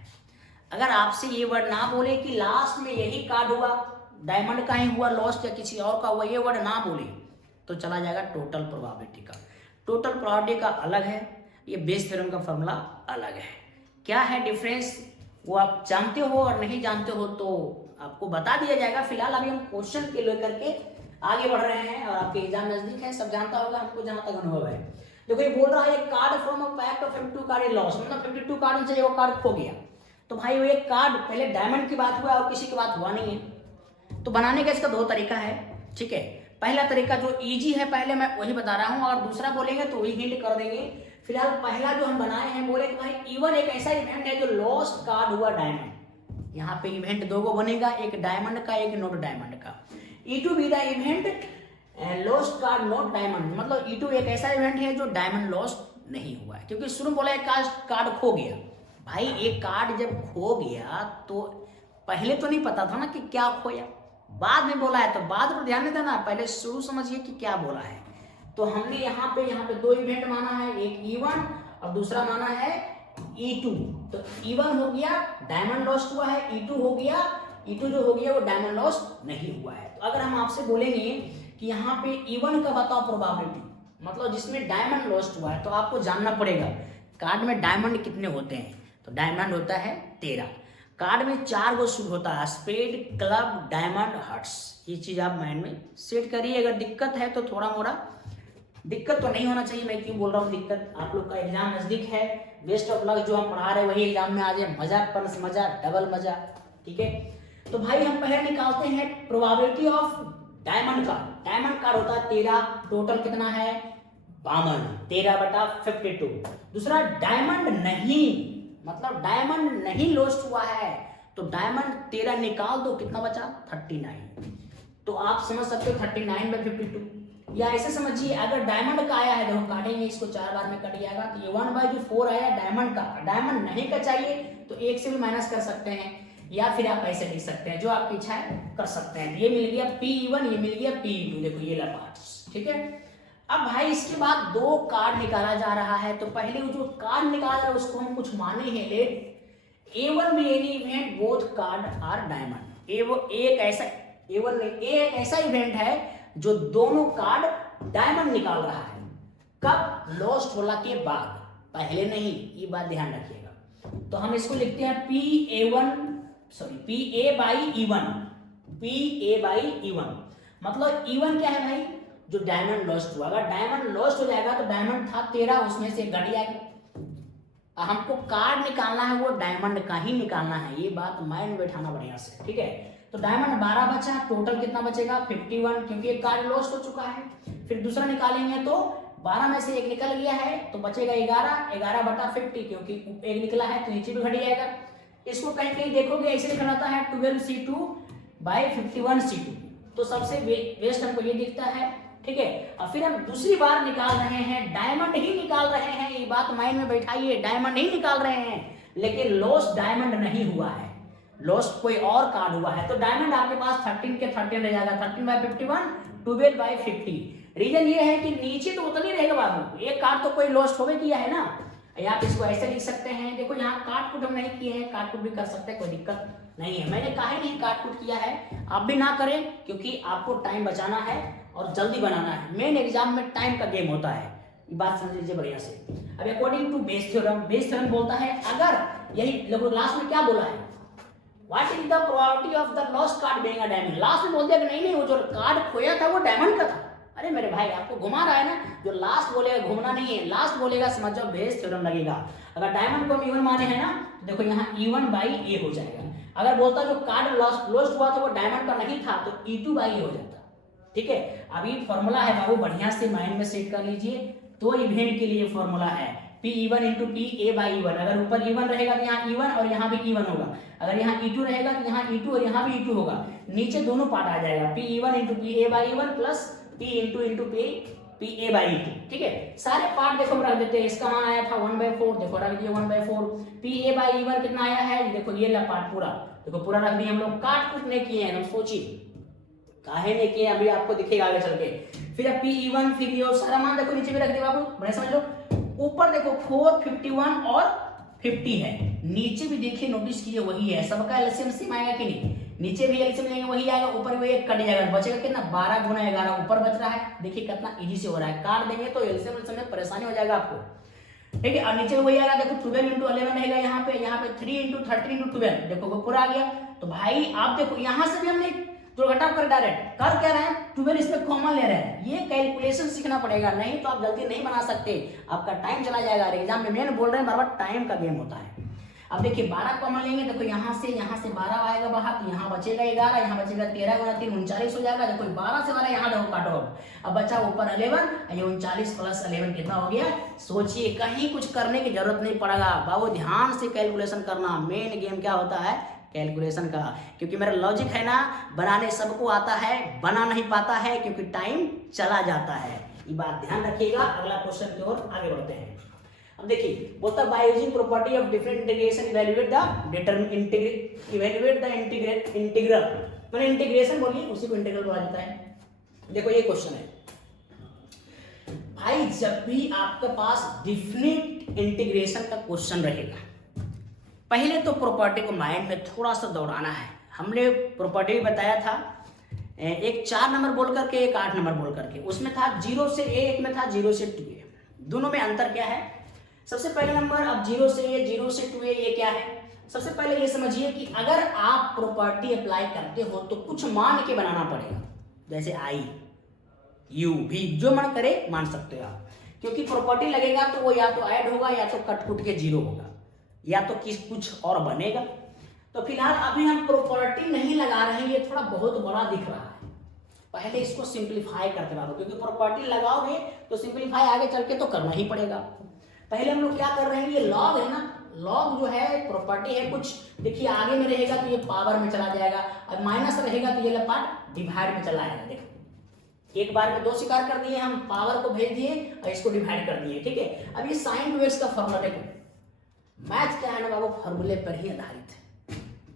अगर आपसे ये वर्ड ना बोले कि लास्ट में यही कार्ड हुआ, डायमंड का ही हुआ लॉस्ट या किसी और का हुआ, ये वर्ड ना बोले तो चला जाएगा टोटल प्रोबेबिलिटी का। टोटल प्रोबेबिलिटी का अलग है, ये बेस थ्योरम का फॉर्मूला अलग है। क्या है डिफरेंस वो आप जानते हो और नहीं जानते हो तो आपको बता दिया जाएगा। फिलहाल अभी हम क्वेश्चन के लेकर के आगे बढ़ रहे हैं और आपके एग्जाम नजदीक है, सब जानता होगा हमको जहां तक अनुभव है। देखो ये बोल रहा है card from a pack of 52 card is lost, मतलब 52 कार्ड से वो कार्ड खो गया। तो भाई वो एक कार्ड पहले डायमंड की बात हुआ और किसी की बात हुआ नहीं है। तो बनाने का इसका दो तरीका है, ठीक है। पहला तरीका जो इजी है पहले मैं वही बता रहा हूँ, और दूसरा बोलेंगे तो वही हिंट कर देंगे। फिलहाल पहला जो हम बनाए हैं, बोले कि भाई इवन एक ऐसा इवेंट है जो लॉस्ट कार्ड हुआ डायमंड। यहाँ पे इवेंट दो को बनेगा, एक डायमंड का एक नॉट डायमंड का। E2 be the event lost card not diamond, मतलब E2 एक ऐसा इवेंट है जो डायमंड लॉस्ट नहीं हुआ है, क्योंकि शुरू में बोला एक कार्ड खो गया। भाई एक कार्ड जब खो गया तो पहले तो नहीं पता था ना कि क्या खोया, बाद में बोला है तो बाद पर ध्यान नहीं देना, पहले शुरू समझिए कि क्या बोला है। तो हमने यहाँ पे दो इवेंट माना है, एक E1 और दूसरा माना है E2। तो E1 हो गया डायमंड लॉस्ट हुआ है, E2 हो गया, E2 जो हो गया वो डायमंड लॉस्ट नहीं हुआ है। तो अगर हम आपसे बोलेंगे कि यहाँ पे E1 का बताओ प्रोबेबिलिटी, मतलब जिसमें डायमंड लॉस्ट हुआ है, तो आपको जानना पड़ेगा कार्ड में डायमंड कितने होते हैं। तो डायमंड होता है 13। कार्ड में 4 गो शुरू होता है, स्पेड, क्लब, डायमंड, हार्ट्स। ये चीज आप माइंड में सेट करिए। अगर दिक्कत है तो थोड़ा मोड़ा, दिक्कत तो नहीं होना चाहिए, मैं क्यों बोल रहा हूँ दिक्कत, आप लोग का एग्जाम नजदीक है, बेस्ट ऑफ लक, जो हम पढ़ा रहे हैं वही एग्जाम में आ जाए, मजा प्लस मजा डबल मजा, ठीक है। तो भाई हम पहले निकालते हैं प्रोबेबिलिटी ऑफ डायमंड का। डायमंड कार्ड होता है 13, टोटल कितना है 52, 13/52। दूसरा डायमंड नहीं, मतलब डायमंड नहीं लॉस्ट हुआ है, तो डायमंड 13 निकाल दो, कितना बचा 39। तो आप समझ सकते हो 39/52, या ऐसे समझिए अगर डायमंड का आया है, देखो काटेंगे इसको 4 बार में कट जाएगा, तो ये 1/4 आया डायमंड का। डायमंड नहीं का चाहिए तो 1 से भी माइनस कर सकते हैं, या फिर आप ऐसे लिख सकते हैं, जो आपकी इच्छा है कर सकते हैं। ये मिल गया P1, ये मिल गया P2, देखो ये पार्ट्स, ठीक है। अब भाई इसके बाद 2 कार्ड निकाला जा रहा है, तो पहले वो जो कार्ड निकाल रहा है उसको हम कुछ माने हैं, लेट A1 में any event both card are diamond. एक ऐसा इवेंट है जो दोनों कार्ड डायमंड निकाल रहा है, कब लॉस्ट होला के बाद, पहले नहीं, ये बात ध्यान रखिएगा। तो हम इसको लिखते हैं PA/E1, मतलब E1 क्या है भाई, जो डायमंड लॉस्ट हुआ। अगर डायमंड लॉस्ट हो जाएगा तो डायमंड था 13, उसमें से घट जाएगा। हमको कार्ड निकालना है वो डायमंड का ही निकालना है, ये बात माइंड में बैठाना बढ़िया से, ठीक है। तो डायमंड 12 बचा, टोटल कितना बचेगा 51, क्योंकि एक कार्ड लॉस्ट हो चुका है। फिर दूसरा निकालेंगे तो 12 में से एक निकल गया है तो बचेगा 11/50, क्योंकि एक निकला है तो नीचे भी घट जाएगा। इसको कहीं कहीं देखोगे ऐसे लिखा रहता है 12C2/51C2, तो सबसे बेस्ट हमको ये दिखता है, ठीक है। और फिर हम दूसरी बार निकाल रहे हैं, डायमंड ही निकाल रहे हैं, ये बात माइंड में बैठाइए, डायमंड ही निकाल रहे हैं, लेकिन लॉस्ट डायमंड नहीं हुआ है, लॉस्ट कोई और कार्ड हुआ है। तो डायमंड आपके पास 13 के 13 रह जाएगा, 13/51, 12/50। रीजन ये है कि नीचे तो उतना ही रहेगा बाबू, एक कार्ड तो कोई लॉस्ट होवे किया है ना। या आप इसको ऐसे लिख सकते हैं, देखो यहाँ काट कुट हम नहीं किए हैं, काट कुट भी कर सकते हैं, कोई दिक्कत नहीं है। मैंने कहा ही नहीं काट कुट किया है, आप भी ना करें, क्योंकि आपको टाइम बचाना है और जल्दी बनाना है। मेन एग्जाम में टाइम का गेम होता है, ये बात समझ लीजिए बढ़िया से। अब अकॉर्डिंग टू बेस थ्योरम बोलता है, अगर यही लास्ट में क्या बोला है, what is the probability of the lost card being a diamond. Last में बोल दिया कि नहीं वो जो कार्ड खोया था वो डायमंड का था। अरे मेरे भाई आपको घुमा रहा है ना, जो लास्ट बोलेगा घूमना नहीं है, लास्ट बोलेगा समझ जाओ बेस थ्योरम लगेगा। अगर डायमंड को हम E1 माने हैं ना, तो देखो यहाँ E1/A हो जाएगा। अगर बोलता जो कार्ड लॉस्ट हुआ था वो डायमंड का नहीं था तो E2/A हो जाता, ठीक है। अभी फॉर्मूला है बाबू, बढ़िया से माइंड में सेट कर लीजिए। 2 इवेंट के लिए फॉर्मूला है P1 × PA/E1। अगर ऊपर E1 रहेगा तो यहाँ E1 और यहाँ भी E1 होगा, अगर यहाँ E2 रहेगा तो यहाँ E2 और यहाँ भी E2 होगा, नीचे दोनों पार्ट आ जाएगा, P1 × PA/E1 plus P × P A by two, ठीक है। सारे पार्ट देखो हम रख देते हैं। इसका मान आया था 1/4, देखो रख दिया 1/4। पी ए बाई वन कितना आया है, देखो ये ला पार्ट पूरा, देखो पूरा रख दिया हम लोग। काट कुट नहीं किए हैं हम, सोचिए काहे नहीं किए, अभी आपको दिखेगा आगे चल के। फिर अब पी ई वन, फिर ये सारा मान देखो नीचे भी रख दिया बाबू, बड़े समझ लो। ऊपर देखो 4, 51 और 50 है, नीचे भी देखिए नोटिस कीजिए वही है, सबका एलसीएम सेम आएगा कि नहीं, नीचे भी एलसीएम लेंगे वही आएगा, ऊपर भी एक कट जाएगा, बचेगा कितना 12 गुना 11 ऊपर बच रहा है, देखिए कितना इजी से हो रहा है। काट देंगे तो एलसीएम में परेशानी हो जाएगा आपको, ठीक है। और नीचे वही आएगा, देखो 12 × 11 रहेगा यहाँ पे 3 × 13 × 12, देखो वो पूरा आ गया। तो भाई आप देखो यहाँ से भी हमने जो घटाव कर डायरेक्ट कर क्या रहे हैं, 12 इसमें कॉमन ले रहे हैं, ये कैलकुलेशन सीखना पड़ेगा, नहीं तो आप जल्दी नहीं बना सकते, आपका टाइम चला जाएगा एग्जाम में। मेन बोल रहे हैं बार बार टाइम का गेम होता है। अब देखिए 12 कॉमन लेंगे, देखो यहाँ से 12 आएगा बाहर, तो यहाँ बचेगा 11, यहाँ बचेगा 13 गुना 3 39 हो जाएगा। देखो 12 से 12 यहाँ देखो काटो, अब बचा ऊपर 11, ये 39 + 11 कितना हो गया। सोचिए कहीं कुछ करने की जरूरत नहीं पड़ेगा बाबू, ध्यान से कैलकुलेशन करना। मेन गेम क्या होता है, कैलकुलेशन का, क्योंकि मेरा लॉजिक है ना, बनाने सबको आता है, बना नहीं पाता है क्योंकि टाइम चला जाता है, ये बात ध्यान रखिएगा। अगला क्वेश्चन की ओर आगे बढ़ते हैं। अब देखिए बोलता है by using property of different integration evaluate the integral, मैंने इंटीग्रेशन बोली उसी को इंटीग्रल बोला जाता है। देखो ये क्वेश्चन है भाई, जब भी आपके पास डिफरेंट इंटीग्रेशन का क्वेश्चन रहेगा, पहले तो प्रॉपर्टी को माइंड में थोड़ा सा दौड़ाना है। हमने प्रॉपर्टी बताया था, एक 4 नंबर बोल करके, एक 8 नंबर बोल करके, उसमें था 0 से a, एक में था 0 से 2a, दोनों में अंतर क्या है। सबसे पहले नंबर, अब 0 से a, 0 से 2a ये क्या है। सबसे पहले ये समझिए कि अगर आप प्रॉपर्टी अप्लाई करते हो तो कुछ मान के बनाना पड़ेगा, जैसे i, u भी जो मन करे मान सकते हो आप, क्योंकि प्रॉपर्टी लगेगा तो वो या तो ऐड होगा या तो कट कुट के 0 होगा या तो कुछ और बनेगा। तो फिलहाल अभी हम प्रॉपर्टी नहीं लगा रहे हैं, ये थोड़ा बहुत बड़ा दिख रहा है, पहले इसको सिंप्लीफाई करते रहो, क्योंकि प्रॉपर्टी लगाओगे तो सिंप्लीफाई आगे चल के तो करना ही पड़ेगा। पहले हम लोग क्या कर रहे हैं, ये लॉग है ना, लॉग जो है प्रॉपर्टी है कुछ, देखिए आगे में रहेगा तो ये पावर में चला जाएगा, और माइनस रहेगा तो ये पार्ट डिवाइड में चला आएगा। देखो एक बार में 2 स्वीकार कर दिए हम, पावर को भेज दिए और इसको डिवाइड कर दिए, ठीक है। अब ये साइन टू एक्स का फॉर्मूला देखो, मैथ क्या है ना बाबू, फॉर्मूले पर ही आधारित है।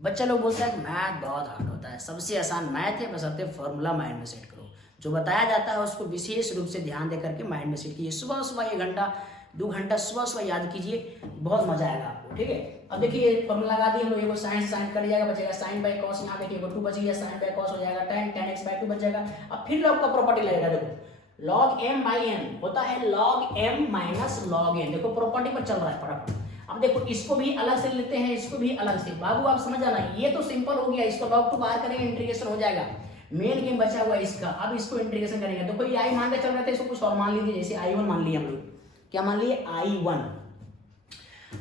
बच्चा लोग बोलते हैं मैथ बहुत हार्ड होता है, सबसे आसान मैथ है, बशर्ते फॉर्मूला माइंड में सेट करो, जो बताया जाता है उसको विशेष रूप से ध्यान दे करके माइंड में सेट कीजिए। सुबह सुबह 1 घंटा 2 घंटा सुबह सुबह याद कीजिए, बहुत मजा आएगा आपको, ठीक है। अब देखिए फॉर्मूला लगा दिए हम लोग, साइन साइन कट जाएगा, बचेगा साइन बाई कॉस, यहाँ देखिए 2 बच गया, साइन बाई कॉस हो जाएगा 10 x बाई 2 बच जाएगा। अब फिर लॉग का प्रॉपर्टी लगेगा, देखो log m बाई n होता है log m minus log n, देखो प्रॉपर्टी पर चल रहा है फटाफट। अब देखो इसको भी अलग से लेते हैं, इसको भी अलग से, बाबू आप समझ आना, ये तो सिंपल हो गया, इसको log 2 बाहर करेंगे इंटीग्रेशन हो जाएगा। मेन गेम बचा हुआ है इसका, अब इसको इंटीग्रेशन करेंगे। तो कोई i मान के चल रहे थे, इसको कुछ और मान लीजिए, जैसे i1 मान लिया हम लोग, क्या मान लिए i1।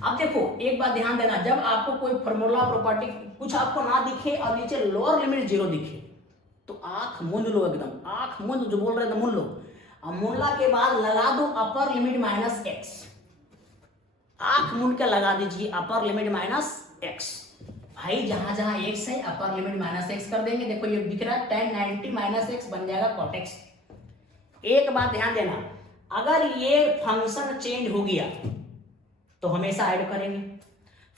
अब देखो एक बात ध्यान देना, जब आपको कोई फॉर्मूला प्रॉपर्टी कुछ आपको ना दिखे और नीचे लोअर लिमिट 0 दिखे तो आंख मूंद लो, एकदम आंख मूंद, जो बोल रहे थे मूंद लो। अब मूंदला के बाद लगा दो अपर लिमिट माइनस x, आंख मूंद के लगा दीजिए अपर लिमिट माइनस x। भाई जहां जहां x है अपर लिमिट माइनस x कर देंगे, देखो ये दिख रहा है tan 90 माइनस x बन जाएगा cot x। एक बात ध्यान देना, अगर ये फंक्शन चेंज हो गया तो हमेशा ऐड करेंगे,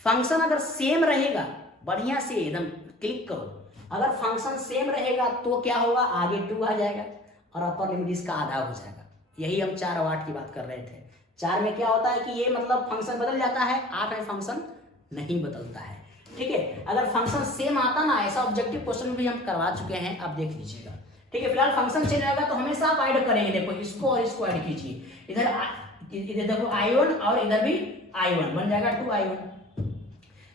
फंक्शन अगर सेम रहेगा, बढ़िया से एकदम क्लिक करो, अगर फंक्शन सेम रहेगा तो क्या होगा, आगे 2 आ जाएगा और अपर लिमिट इसका आधा हो जाएगा। यही हम 4 और 8 की बात कर रहे थे। 4 में क्या होता है कि ये मतलब फंक्शन बदल जाता है, 8 में फंक्शन नहीं बदलता है, ठीक है। अगर फंक्शन सेम आता ना, ऐसा ऑब्जेक्टिव क्वेश्चन भी हम करवा चुके हैं, आप देख लीजिएगा, ठीक है। फिलहाल फंक्शन चेंज आएगा तो हमेशा आप ऐड करेंगे, देखो इसको और इसको ऐड कीजिए, इधर देखो i1 और इधर भी i1 बन जाएगा 2i1।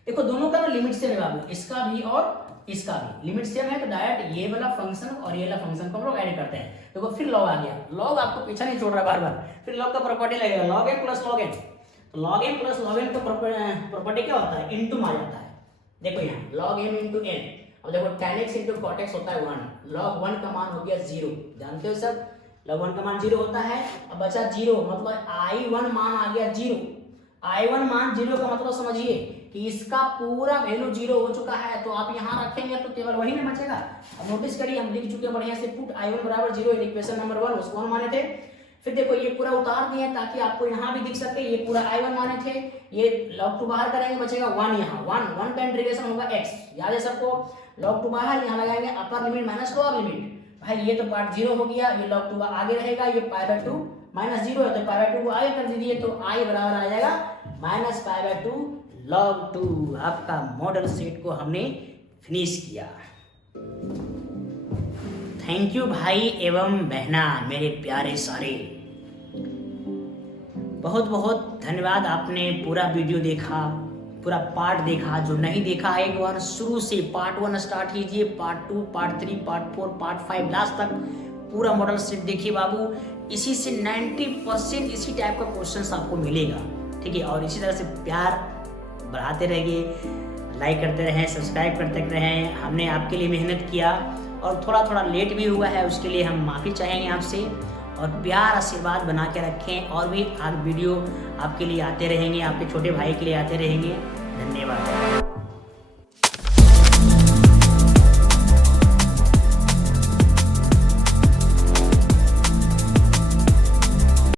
देखो दोनों का लिमिट सेम है बाबू, इसका भी और इसका भी लिमिट सेम है, तो डायरेक्ट ये वाला फंक्शन और ये वाला फंक्शन को हम लोग ऐड करते हैं। देखो फिर लॉग आ गया, लॉग आपको पीछा नहीं छोड़ रहा बार बार, फिर लॉग का प्रॉपर्टी लगेगा log m plus log n, तो log m plus log n का प्रॉपर्टी क्या होता है, इनटू आ जाता है। देखो यहाँ log m इंटू n, अब देखो tan x into cot x होता है 1, log 1 का मान हो गया 0, जानते हो सब log 1 का मान 0 होता है। अब बचा 0, मतलब i1 मान आ गया 0, i1 मान 0 का मतलब समझिए कि इसका पूरा वैल्यू 0 हो चुका है, तो आप यहाँ रखेंगे तो केवल वही में बचेगा। अब नोटिस करिए हम लिख चुके हैं बढ़िया से, पुट i1 बराबर 0 इन इक्वेशन नंबर 1, उसको हम माने थे फिर देखो ये पूरा उतार दिए ताकि आपको यहाँ भी दिख सके, ये पूरा I1 माने थे, ये log 2 बाहर करेंगे बचेगा 1 यहाँ, 1 का इंटीग्रेशन होगा x, याद है सबको। log 2 बाहर, यहाँ लगाएंगे upper limit minus lower limit, भाई ये तो पार्ट 0 हो गया, ये log 2 आगे रहेगा, ये π/2 माइनस 0 है तो π/2 को आगे कर दीजिए, तो I बराबर आ जाएगा माइनस π/2 log 2। आपका मॉडल सेट को हमने फिनिश किया। थैंक यू भाई एवं बहना, मेरे प्यारे सारे, बहुत बहुत धन्यवाद। आपने पूरा वीडियो देखा, पूरा पार्ट देखा। जो नहीं देखा है एक बार शुरू से पार्ट 1 स्टार्ट कीजिए, part 2, part 3, part 4, part 5 last तक पूरा मॉडल सेट देखिए बाबू। इसी से 90% इसी टाइप का क्वेश्चन आपको मिलेगा, ठीक है। और इसी तरह से प्यार बढ़ाते रहिए, लाइक करते रहें, सब्सक्राइब करते रहें। हमने आपके लिए मेहनत किया और थोड़ा थोड़ा लेट भी हुआ है, उसके लिए हम माफ़ी चाहेंगे आपसे। और प्यार आशीर्वाद बना के रखें, और भी आज वीडियो आपके लिए आते रहेंगे, आपके छोटे भाई के लिए आते रहेंगे। धन्यवाद।